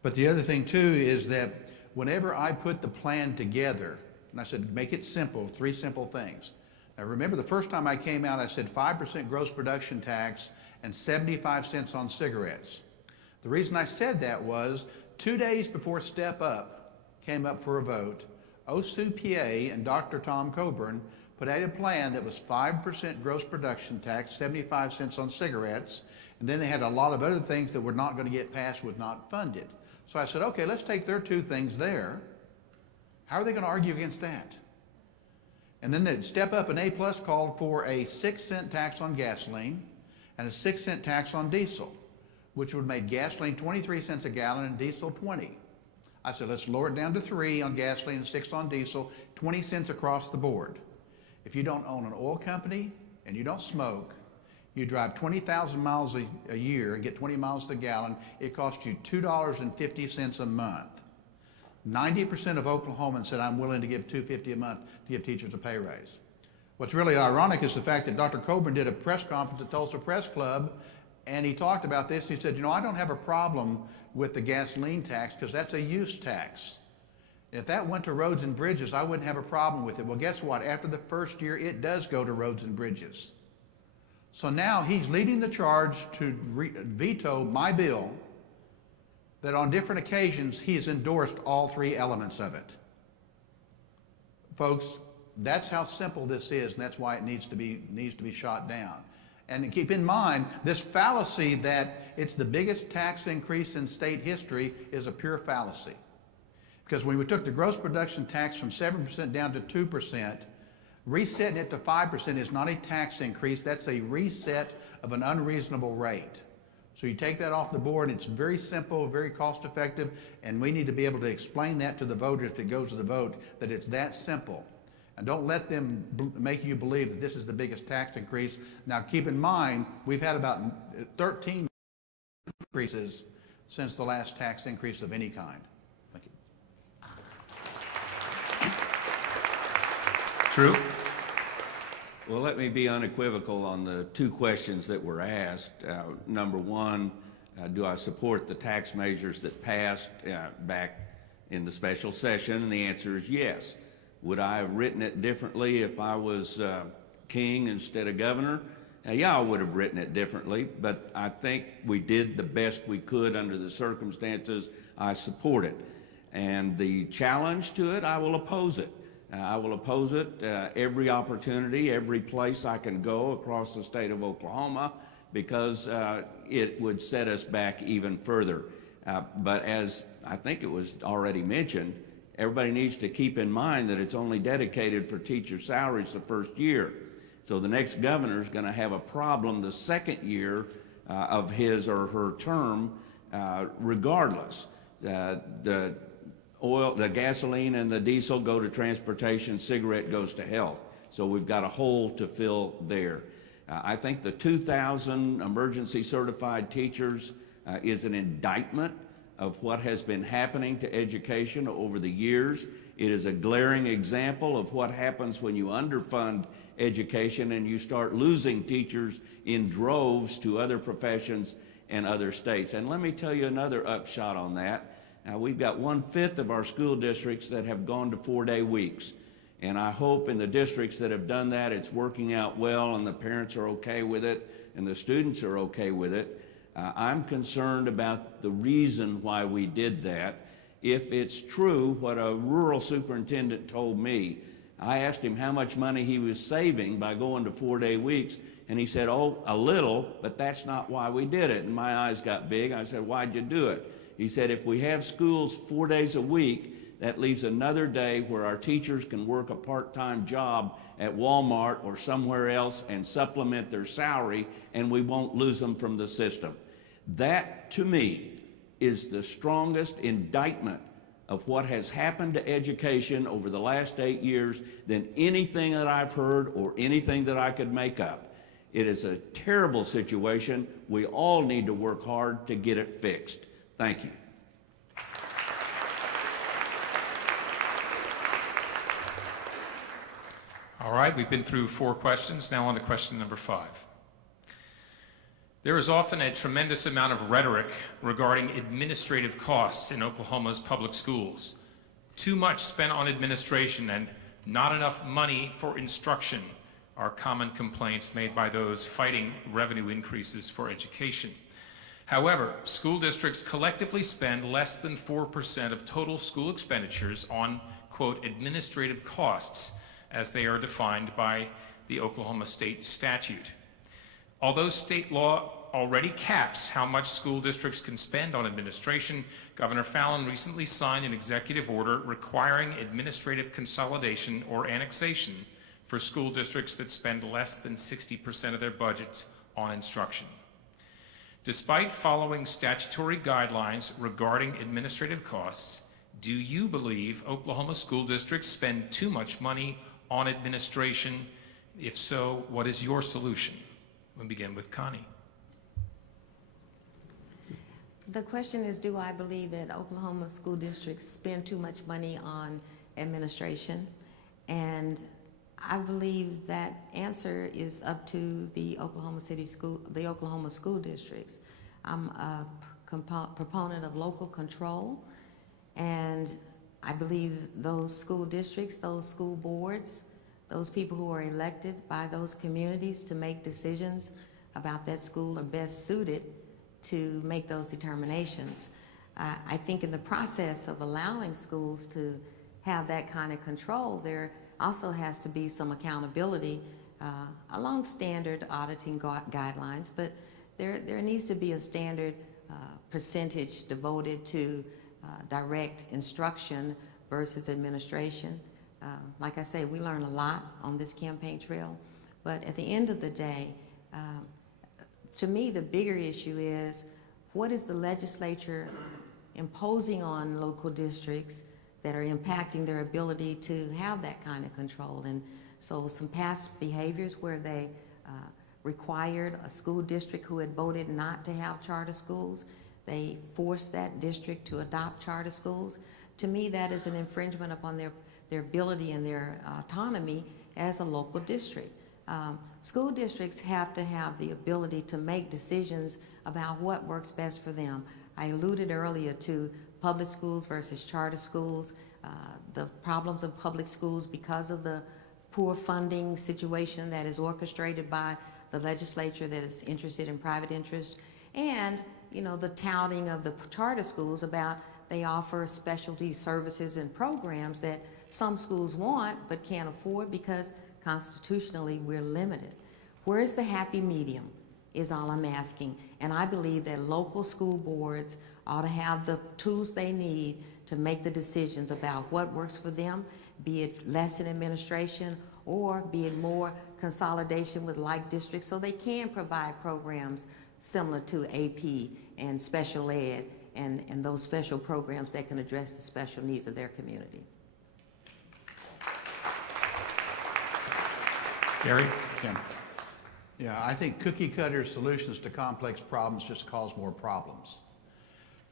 But the other thing too is that whenever I put the plan together, and I said, make it simple, 3 simple things. Now remember, the first time I came out, I said 5% gross production tax and 75 cents on cigarettes. The reason I said that was 2 days before Step Up came up for a vote, OSU-PA and Dr. Tom Coburn put out a plan that was 5% gross production tax, 75 cents on cigarettes, and then they had a lot of other things that were not going to get passed, was not funded. So I said, okay, let's take their 2 things there. How are they going to argue against that? And then the Step Up and A+ called for a 6-cent tax on gasoline and a 6-cent tax on diesel, which would make gasoline 23 cents a gallon and diesel 20. I said, let's lower it down to 3 on gasoline and 6 on diesel, 20 cents across the board. If you don't own an oil company and you don't smoke, you drive 20,000 miles a year and get 20 miles a gallon, it costs you $2.50 a month. 90% of Oklahomans said, I'm willing to give $2.50 a month to give teachers a pay raise. What's really ironic is the fact that Dr. Coburn did a press conference at Tulsa Press Club, and he talked about this. He said, you know, I don't have a problem with the gasoline tax because that's a use tax. If that went to roads and bridges, I wouldn't have a problem with it. Well, guess what? After the first year, it does go to roads and bridges. So now he's leading the charge to veto my bill that on different occasions he has endorsed all 3 elements of it. Folks, that's how simple this is, and that's why it needs to be shot down. And keep in mind, this fallacy that it's the biggest tax increase in state history is a pure fallacy. Because when we took the gross production tax from 7% down to 2%, resetting it to 5% is not a tax increase, that's a reset of an unreasonable rate. So you take that off the board, it's very simple, very cost effective, and we need to be able to explain that to the voters if it goes to the vote, that it's that simple. And don't let them make you believe that this is the biggest tax increase. Now keep in mind, we've had about 13 increases since the last tax increase of any kind. Thank you. True? Well, let me be unequivocal on the 2 questions that were asked. Number 1, do I support the tax measures that passed back in the special session? And the answer is yes. Would I have written it differently if I was king instead of governor? Yeah, I would have written it differently, but I think we did the best we could under the circumstances. I support it. And the challenge to it, I will oppose it. I will oppose it every opportunity, every place I can go across the state of Oklahoma, because it would set us back even further. But as I think it was already mentioned, everybody needs to keep in mind that it's only dedicated for teacher salaries the first year. So the next governor is going to have a problem the second year of his or her term, regardless. The oil, the gasoline and the diesel go to transportation, cigarette goes to health. So we've got a hole to fill there. I think the 2,000 emergency certified teachers is an indictment of what has been happening to education over the years. It is a glaring example of what happens when you underfund education and you start losing teachers in droves to other professions and other states. And let me tell you another upshot on that. We've got 1/5 of our school districts that have gone to 4-day weeks. And I hope in the districts that have done that, it's working out well and the parents are okay with it and the students are okay with it. I'm concerned about the reason why we did that. If it's true what a rural superintendent told me, I asked him how much money he was saving by going to 4-day weeks, and he said, oh, a little, but that's not why we did it. And my eyes got big. I said, why'd you do it? He said, if we have schools 4 days a week, that leaves another day where our teachers can work a part-time job at Walmart or somewhere else and supplement their salary, and we won't lose them from the system. That, to me, is the strongest indictment of what has happened to education over the last 8 years than anything that I've heard or anything that I could make up. It is a terrible situation. We all need to work hard to get it fixed. Thank you. All right, we've been through 4 questions. Now on to question number 5. There is often a tremendous amount of rhetoric regarding administrative costs in Oklahoma's public schools. Too much spent on administration and not enough money for instruction are common complaints made by those fighting revenue increases for education. However, school districts collectively spend less than 4% of total school expenditures on, quote, administrative costs, as they are defined by the Oklahoma state statute. Although state law already caps how much school districts can spend on administration, Governor Fallin recently signed an executive order requiring administrative consolidation or annexation for school districts that spend less than 60% of their budgets on instruction. Despite following statutory guidelines regarding administrative costs, do you believe Oklahoma school districts spend too much money on administration? If so, what is your solution? We'll begin with Connie. The question is, do I believe that Oklahoma school districts spend too much money on administration? And I believe that answer is up to the Oklahoma school districts. I'm a proponent of local control, and I believe those school districts, those school boards, those people who are elected by those communities to make decisions about that school are best suited to make those determinations. I think in the process of allowing schools to have that kind of control, there also has to be some accountability along standard auditing guidelines, but there needs to be a standard percentage devoted to direct instruction versus administration. Like I say, we learn a lot on this campaign trail, but at the end of the day, to me, the bigger issue is, what is the legislature imposing on local districts that are impacting their ability to have that kind of control? And so some past behaviors where they required a school district who had voted not to have charter schools, they forced that district to adopt charter schools. To me, that is an infringement upon their ability and their autonomy as a local district. School districts have to have the ability to make decisions about what works best for them. I alluded earlier to public schools versus charter schools, the problems of public schools because of the poor funding situation that is orchestrated by the legislature that is interested in private interest, and the touting of the charter schools about they offer specialty services and programs that some schools want but can't afford because constitutionally we're limited. Where's the happy medium is all I'm asking. And I believe that local school boards ought to have the tools they need to make the decisions about what works for them, be it less in administration or be it more consolidation with like districts, so they can provide programs similar to AP and special ed and those special programs that can address the special needs of their community. Gary? Yeah, I think cookie cutter solutions to complex problems just cause more problems.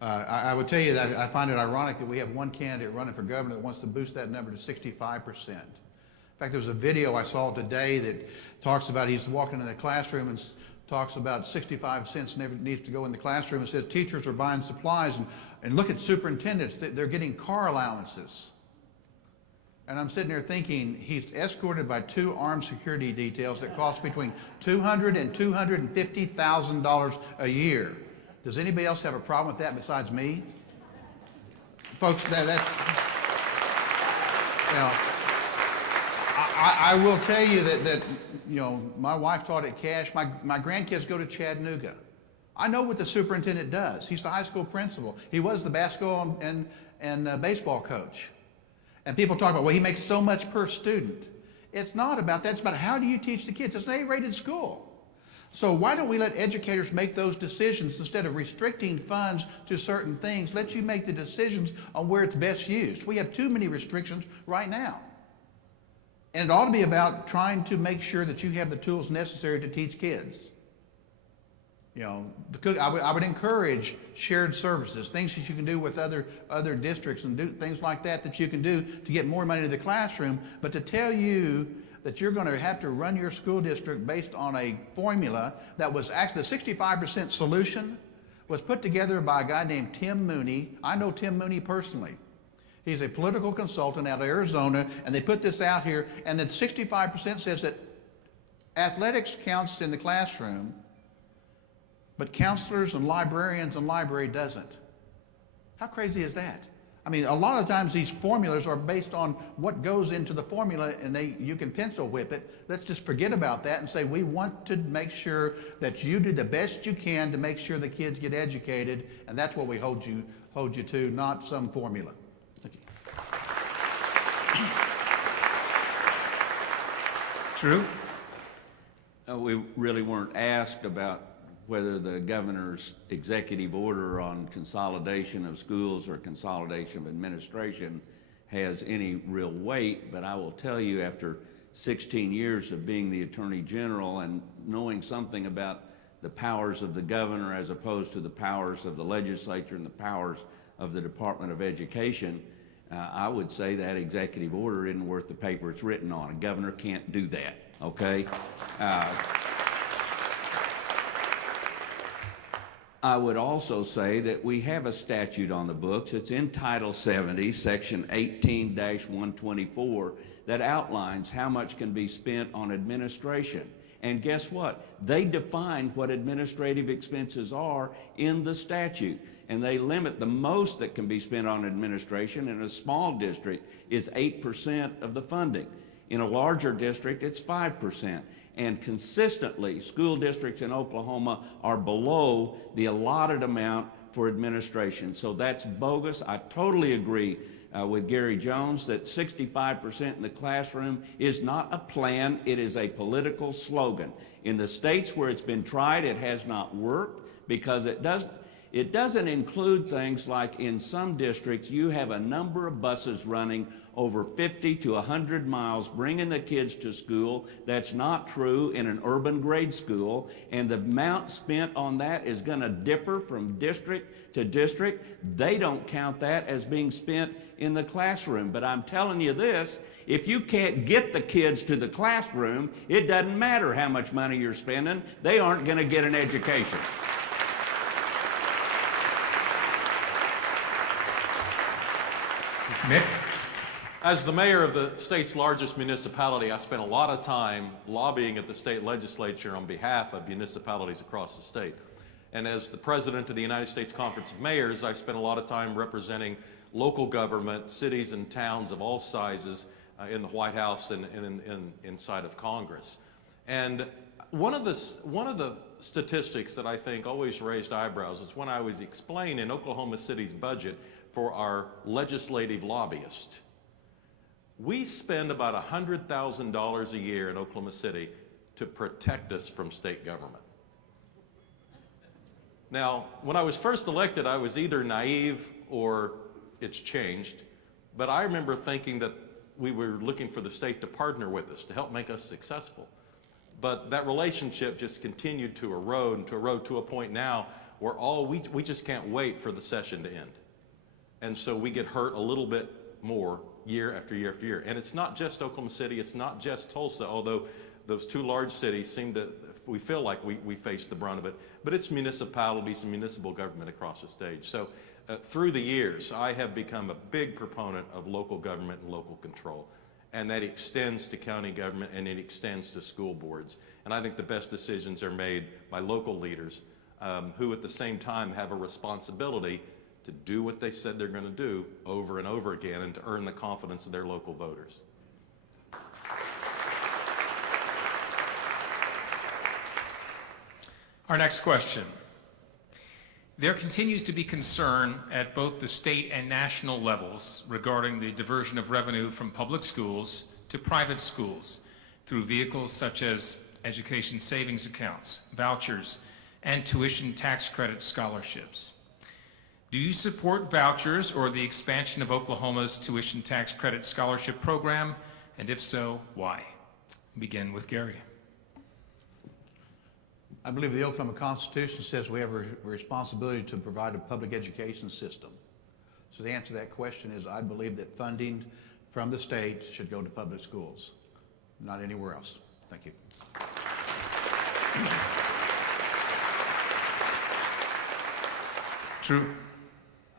I would tell you that I find it ironic that we have one candidate running for governor that wants to boost that number to 65%. In fact, there was a video I saw today that talks about he's walking in the classroom and talks about 65 cents needs to go in the classroom and says teachers are buying supplies and look at superintendents, they're getting car allowances. And I'm sitting there thinking he's escorted by 2 armed security details that cost between $200,000 and $250,000 a year. Does anybody else have a problem with that besides me? Folks, that's, you know, I will tell you that you know, my wife taught at Cash. My grandkids go to Chattanooga. I know what the superintendent does. He's the high school principal. He was the basketball and baseball coach. And people talk about, well, he makes so much per student. It's not about that. It's about how do you teach the kids. It's an A-rated school. So why don't we let educators make those decisions instead of restricting funds to certain things? Let you make the decisions on where it's best used. We have too many restrictions right now. And it ought to be about trying to make sure that you have the tools necessary to teach kids. You know, I would encourage shared services, things that you can do with other districts and do things like that you can do to get more money to the classroom. But to tell you that you're going to have to run your school district based on a formula that was actually the 65% solution was put together by a guy named Tim Mooney. I know Tim Mooney personally. He's a political consultant out of Arizona, and they put this out here, and that 65% says that athletics counts in the classroom, but counselors and librarians and library doesn't. How crazy is that? I mean, a lot of times these formulas are based on what goes into the formula, and you can pencil whip it. Let's just forget about that and say we want to make sure that you do the best you can to make sure the kids get educated, and that's what we hold you to, not some formula. Thank you. Drew? We really weren't asked about whether the governor's executive order on consolidation of schools or consolidation of administration has any real weight, but I will tell you, after 16 years of being the Attorney General and knowing something about the powers of the governor as opposed to the powers of the legislature and the powers of the Department of Education, I would say that executive order isn't worth the paper it's written on. A governor can't do that, okay? I would also say that we have a statute on the books. It's in Title 70, Section 18-124, that outlines how much can be spent on administration. And guess what? They define what administrative expenses are in the statute, and they limit the most that can be spent on administration in a small district is 8% of the funding. In a larger district, it's 5%. And consistently, school districts in Oklahoma are below the allotted amount for administration. So that's bogus. I totally agree with Gary Jones that 65% in the classroom is not a plan, it is a political slogan. In the states where it's been tried, it has not worked because it doesn't include things like in some districts you have a number of buses running over 50 to 100 miles bringing the kids to school. That's not true in an urban grade school, and the amount spent on that is going to differ from district to district. They don't count that as being spent in the classroom. But I'm telling you this, if you can't get the kids to the classroom, it doesn't matter how much money you're spending. They aren't going to get an education. Mick? As the mayor of the state's largest municipality, I spent a lot of time lobbying at the state legislature on behalf of municipalities across the state. And as the president of the United States Conference of Mayors, I spent a lot of time representing local government, cities and towns of all sizes in the White House and inside of Congress. And one of the statistics that I think always raised eyebrows is when I was explaining Oklahoma City's budget for our legislative lobbyists. We spend about $100,000 a year in Oklahoma City to protect us from state government. Now, when I was first elected, I was either naive or it's changed, but I remember thinking that we were looking for the state to partner with us to help make us successful. But that relationship just continued to erode and to erode to a point now where we just can't wait for the session to end. And so we get hurt a little bit more year after year after year. And it's not just Oklahoma City, it's not just Tulsa, although those two large cities seem to, we feel like we face the brunt of it, but it's municipalities and municipal government across the stage. So through the years, I have become a big proponent of local government and local control. And that extends to county government and it extends to school boards. And I think the best decisions are made by local leaders who at the same time have a responsibility to do what they said they're going to do over and over again and to earn the confidence of their local voters. Our next question. There continues to be concern at both the state and national levels regarding the diversion of revenue from public schools to private schools through vehicles such as education savings accounts, vouchers, and tuition tax credit scholarships. Do you support vouchers or the expansion of Oklahoma's tuition tax credit scholarship program? And if so, why? Begin with Gary. I believe the Oklahoma Constitution says we have a responsibility to provide a public education system. So the answer to that question is I believe that funding from the state should go to public schools, not anywhere else. Thank you. True.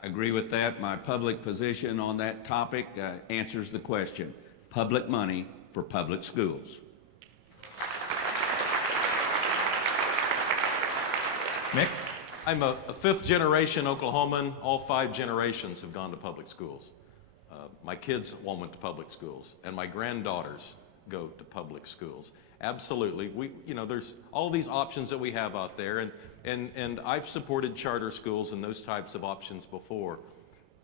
I agree with that. My public position on that topic answers the question. Public money for public schools. Mick? I'm a fifth generation Oklahoman. All 5 generations have gone to public schools. My kids all went to public schools, and my granddaughters go to public schools. Absolutely. There's all these options that we have out there, and I've supported charter schools and those types of options before,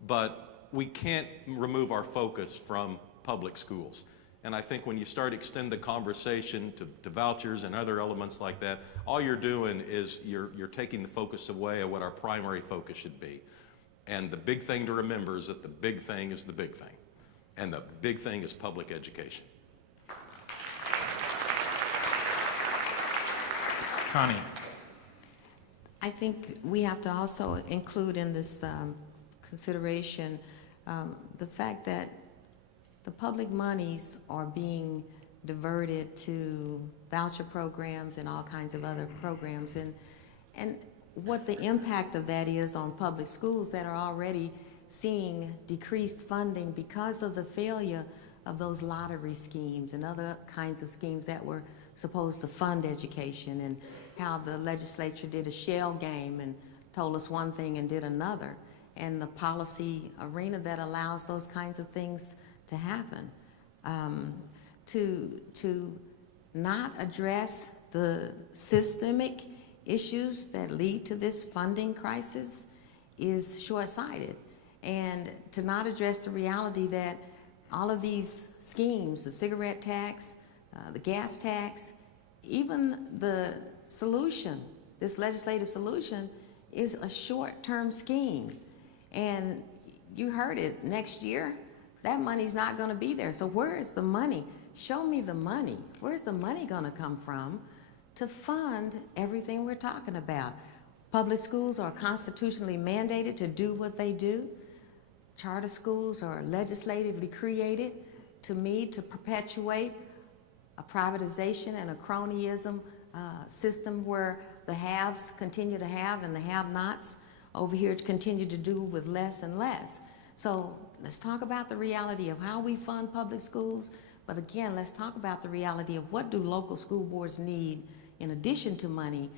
but we can't remove our focus from public schools. And I think when you start extend the conversation to vouchers and other elements like that, all you're doing is you're taking the focus away of what our primary focus should be. And the big thing to remember is that the big thing is the big thing. And the big thing is public education. Connie. I think we have to also include in this consideration the fact that the public monies are being diverted to voucher programs and all kinds of other programs, and what the impact of that is on public schools that are already seeing decreased funding because of the failure of those lottery schemes and other kinds of schemes that were supposed to fund education, and how the legislature did a shell game and told us one thing and did another, and the policy arena that allows those kinds of things to happen. To not address the systemic issues that lead to this funding crisis is short-sighted. And to not address the reality that all of these schemes, the cigarette tax, the gas tax, even the solution, this legislative solution, is a short-term scheme. And you heard it, next year, that money's not going to be there. So where is the money? Show me the money. Where's the money going to come from to fund everything we're talking about? Public schools are constitutionally mandated to do what they do. Charter schools are legislatively created, to me, to perpetuate a privatization and a cronyism system where the haves continue to have and the have-nots over here continue to do with less and less. So let's talk about the reality of how we fund public schools, but again, let's talk about the reality of what do local school boards need in addition to money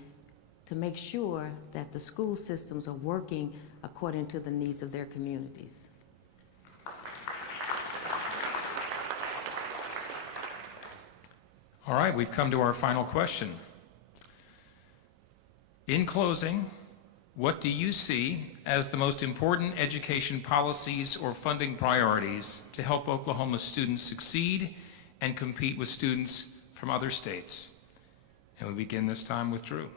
to make sure that the school systems are working according to the needs of their communities. All right, we've come to our final question. In closing, What do you see as the most important education policies or funding priorities to help Oklahoma students succeed and compete with students from other states? And we begin this time with Drew.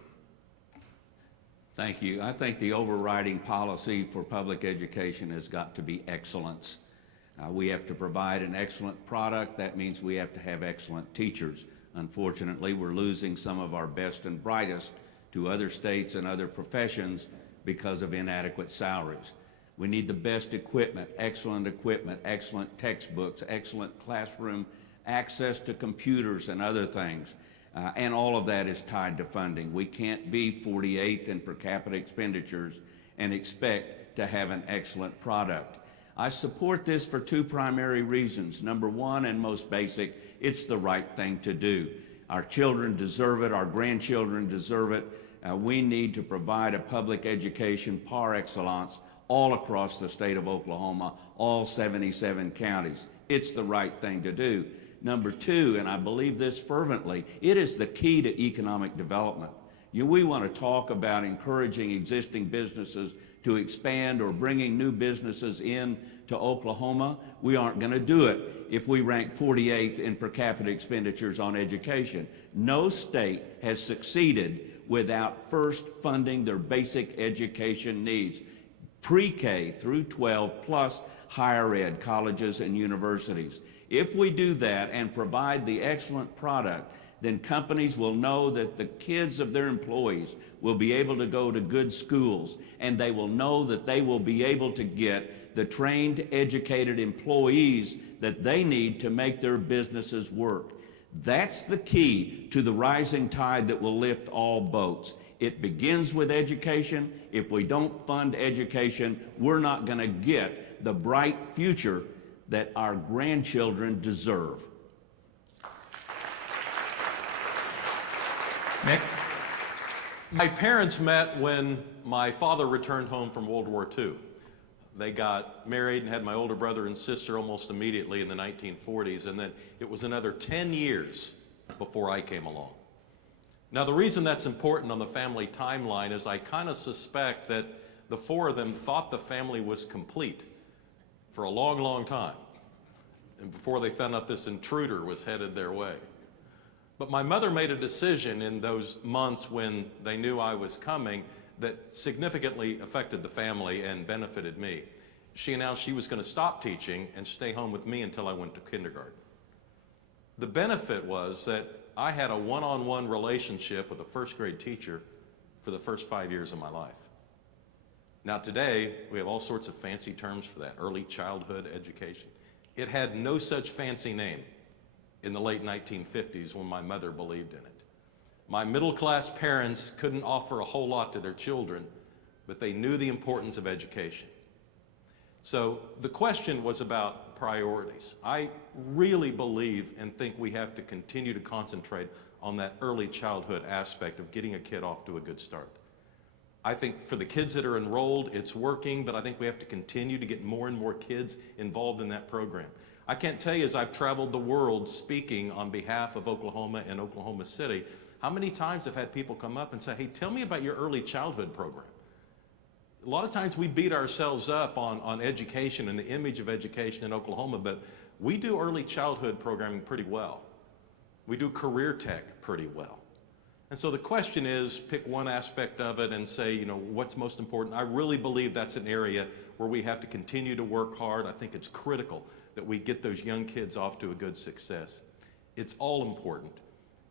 Thank you. I think the overriding policy for public education has got to be excellence. We have to provide an excellent product. That means we have to have excellent teachers. Unfortunately, we're losing some of our best and brightest to other states and other professions because of inadequate salaries. We need the best equipment, excellent textbooks, excellent classroom access to computers and other things. And all of that is tied to funding. We can't be 48th in per capita expenditures and expect to have an excellent product. I support this for two primary reasons. Number one, and most basic, it's the right thing to do. Our children deserve it, our grandchildren deserve it. We need to provide a public education par excellence all across the state of Oklahoma, all 77 counties. It's the right thing to do. Number two, and I believe this fervently, it is the key to economic development. We want to talk about encouraging existing businesses to expand or bringing new businesses in to Oklahoma. We aren't going to do it if we rank 48th in per capita expenditures on education. No state has succeeded without first funding their basic education needs, pre-K through 12 plus higher ed, colleges and universities. If we do that and provide the excellent product, then companies will know that the kids of their employees will be able to go to good schools, and they will know that they will be able to get the trained, educated employees that they need to make their businesses work. That's the key to the rising tide that will lift all boats. It begins with education. If we don't fund education, we're not going to get the bright future that our grandchildren deserve. Nick? My parents met when my father returned home from World War II. They got married and had my older brother and sister almost immediately in the 1940s, and then it was another 10 years before I came along. Now, the reason that's important on the family timeline is I kind of suspect that the four of them thought the family was complete for a long, long time, and before they found out this intruder was headed their way. But my mother made a decision in those months when they knew I was coming that significantly affected the family and benefited me. She announced she was going to stop teaching and stay home with me until I went to kindergarten. The benefit was that I had a one-on-one relationship with a first grade teacher for the first 5 years of my life. Now today, we have all sorts of fancy terms for that, early childhood education. It had no such fancy name in the late 1950s when my mother believed in it. My middle-class parents couldn't offer a whole lot to their children, but they knew the importance of education. So the question was about priorities. I really believe and think we have to continue to concentrate on that early childhood aspect of getting a kid off to a good start. I think for the kids that are enrolled, it's working, but I think we have to continue to get more and more kids involved in that program. I can't tell you, as I've traveled the world speaking on behalf of Oklahoma and Oklahoma City, how many times I've had people come up and say, hey, tell me about your early childhood program. A lot of times we beat ourselves up on education and the image of education in Oklahoma, but we do early childhood programming pretty well. We do career tech pretty well. And so the question is, pick one aspect of it and say, you know, what's most important? I really believe that's an area where we have to continue to work hard. I think it's critical that we get those young kids off to a good success. It's all important.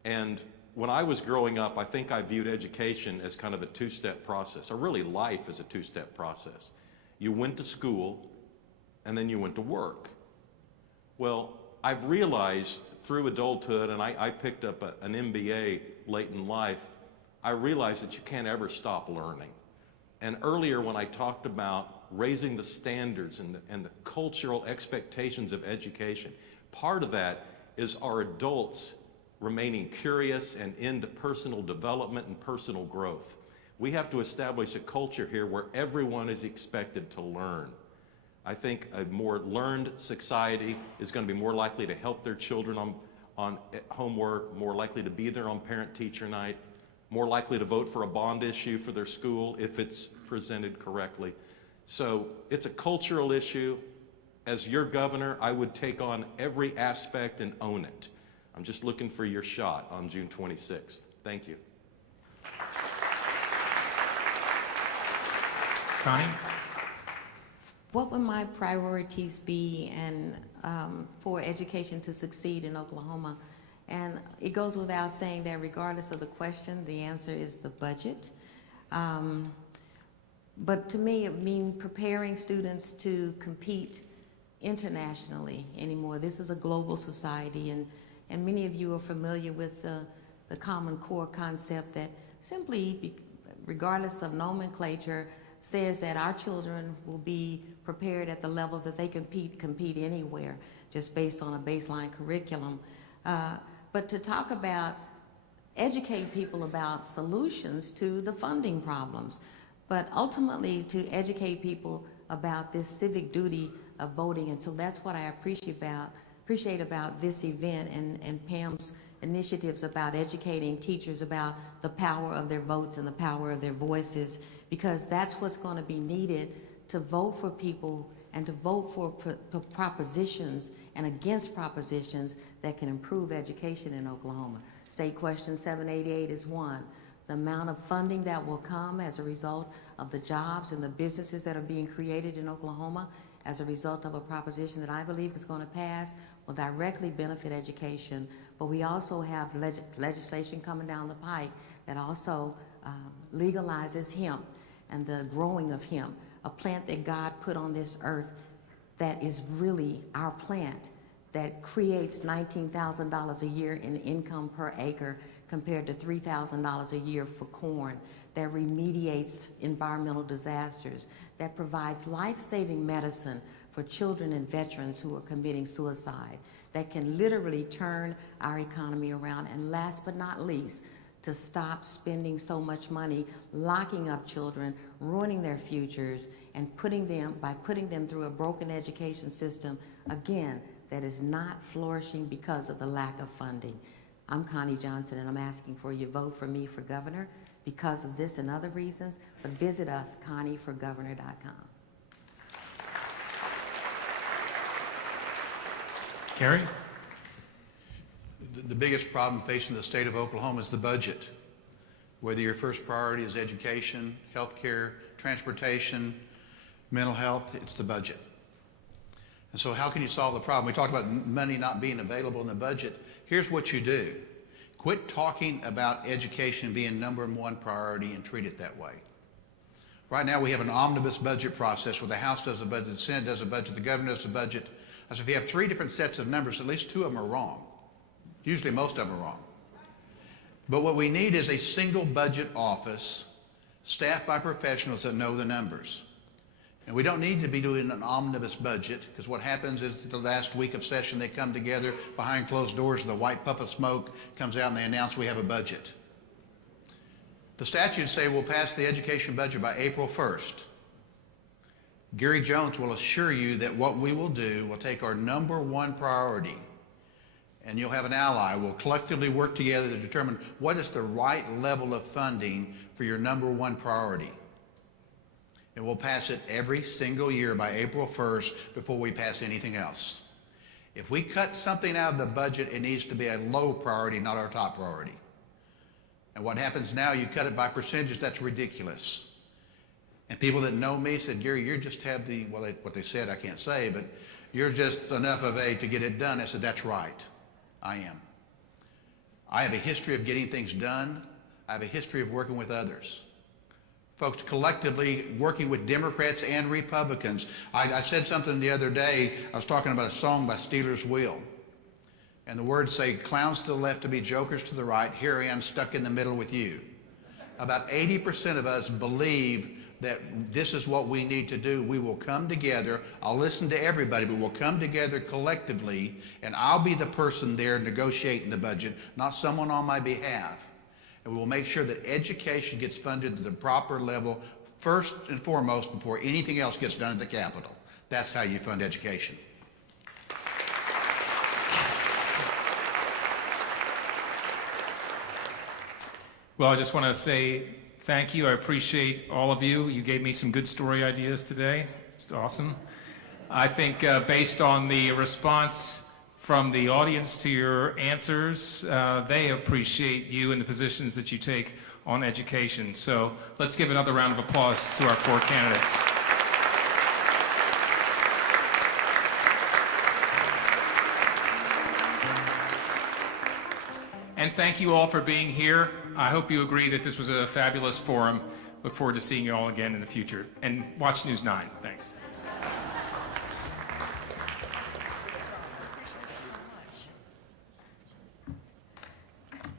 And when I was growing up, I think I viewed education as kind of a two-step process, or really life as a two-step process. You went to school, and then you went to work. Well, I've realized through adulthood, and I picked up an MBA late in life, I realized that you can't ever stop learning. And earlier when I talked about raising the standards and the cultural expectations of education, part of that is our adults remaining curious and into personal development and personal growth. We have to establish a culture here where everyone is expected to learn. I think a more learned society is going to be more likely to help their children on homework, more likely to be there on parent-teacher night, more likely to vote for a bond issue for their school if it's presented correctly. So it's a cultural issue. As your governor, I would take on every aspect and own it. I'm just looking for your shot on June 26th. Thank you. Connie? What would my priorities be and for education to succeed in Oklahoma? And it goes without saying that regardless of the question, the answer is the budget. But to me, it means preparing students to compete internationally anymore. This is a global society, and many of you are familiar with the Common Core concept that simply, regardless of nomenclature, says that our children will be prepared at the level that they compete anywhere, just based on a baseline curriculum. But to talk about, educate people about solutions to the funding problems, but ultimately to educate people about this civic duty of voting. And so that's what I appreciate about this event and Pam's initiatives about educating teachers about the power of their votes and the power of their voices, because that's what's going to be needed to vote for people and to vote for propositions and against propositions that can improve education in Oklahoma. State Question 788 is one. The amount of funding that will come as a result of the jobs and the businesses that are being created in Oklahoma as a result of a proposition that I believe is going to pass will directly benefit education. But we also have legislation coming down the pike that also legalizes hemp and the growing of hemp, a plant that God put on this earth that is really our plant, that creates $19,000 a year in income per acre compared to $3,000 a year for corn, that remediates environmental disasters, that provides life-saving medicine for children and veterans who are committing suicide, that can literally turn our economy around, and last but not least, to stop spending so much money locking up children, ruining their futures, and by putting them through a broken education system, again, that is not flourishing because of the lack of funding. I'm Connie Johnson, and I'm asking for your vote for me for governor because of this and other reasons, but visit us, ConnieForGovernor.com. Gary? The biggest problem facing the state of Oklahoma is the budget. Whether your first priority is education, healthcare, transportation, mental health, it's the budget. And so how can you solve the problem? We talked about money not being available in the budget. Here's what you do. Quit talking about education being #1 priority and treat it that way. Right now we have an omnibus budget process where the House does a budget, the Senate does a budget, the governor does a budget. So if you have 3 different sets of numbers, at least 2 of them are wrong. Usually most of them are wrong. But what we need is a single budget office staffed by professionals that know the numbers. And we don't need to be doing an omnibus budget, because what happens is the last week of session they come together behind closed doors, the white puff of smoke comes out and they announce we have a budget. The statutes say we'll pass the education budget by April 1st. Gary Jones will assure you that what we will do will take our #1 priority, and you'll have an ally. We'll collectively work together to determine what is the right level of funding for your #1 priority. And we'll pass it every single year by April 1st before we pass anything else. If we cut something out of the budget, it needs to be a low priority, not our top priority. And what happens now, you cut it by percentages, that's ridiculous. And people that know me said, Gary, you just have the, well, what they said I can't say, but you're just enough of a to get it done. I said, that's right, I am. I have a history of getting things done. I have a history of working with others. Folks, collectively working with Democrats and Republicans. I said something the other day, I was talking about a song by Steelers Wheel. And the words say, clowns to the left to be jokers to the right, here I am stuck in the middle with you. About 80% of us believe that this is what we need to do. We will come together. I'll listen to everybody, but we'll come together collectively, and I'll be the person there negotiating the budget, not someone on my behalf. And we will make sure that education gets funded to the proper level first and foremost before anything else gets done at the Capitol. That's how you fund education. Well, I just want to say thank you. I appreciate all of you. You gave me some good story ideas today. It's awesome. I think based on the response from the audience to your answers, they appreciate you and the positions that you take on education. So let's give another round of applause to our 4 candidates. And thank you all for being here. I hope you agree that this was a fabulous forum. Look forward to seeing you all again in the future. And watch News 9. Thanks.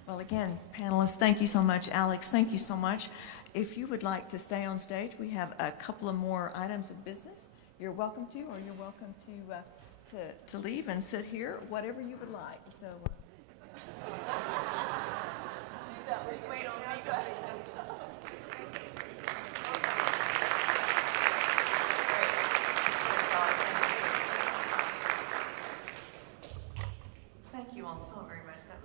Well, again, panelists, thank you so much. Alex, thank you so much. If you would like to stay on stage, we have a couple of more items of business. You're welcome to, or you're welcome to leave and sit here, whatever you would like. So. Wait on me. Go ahead. Thank you all so very much. That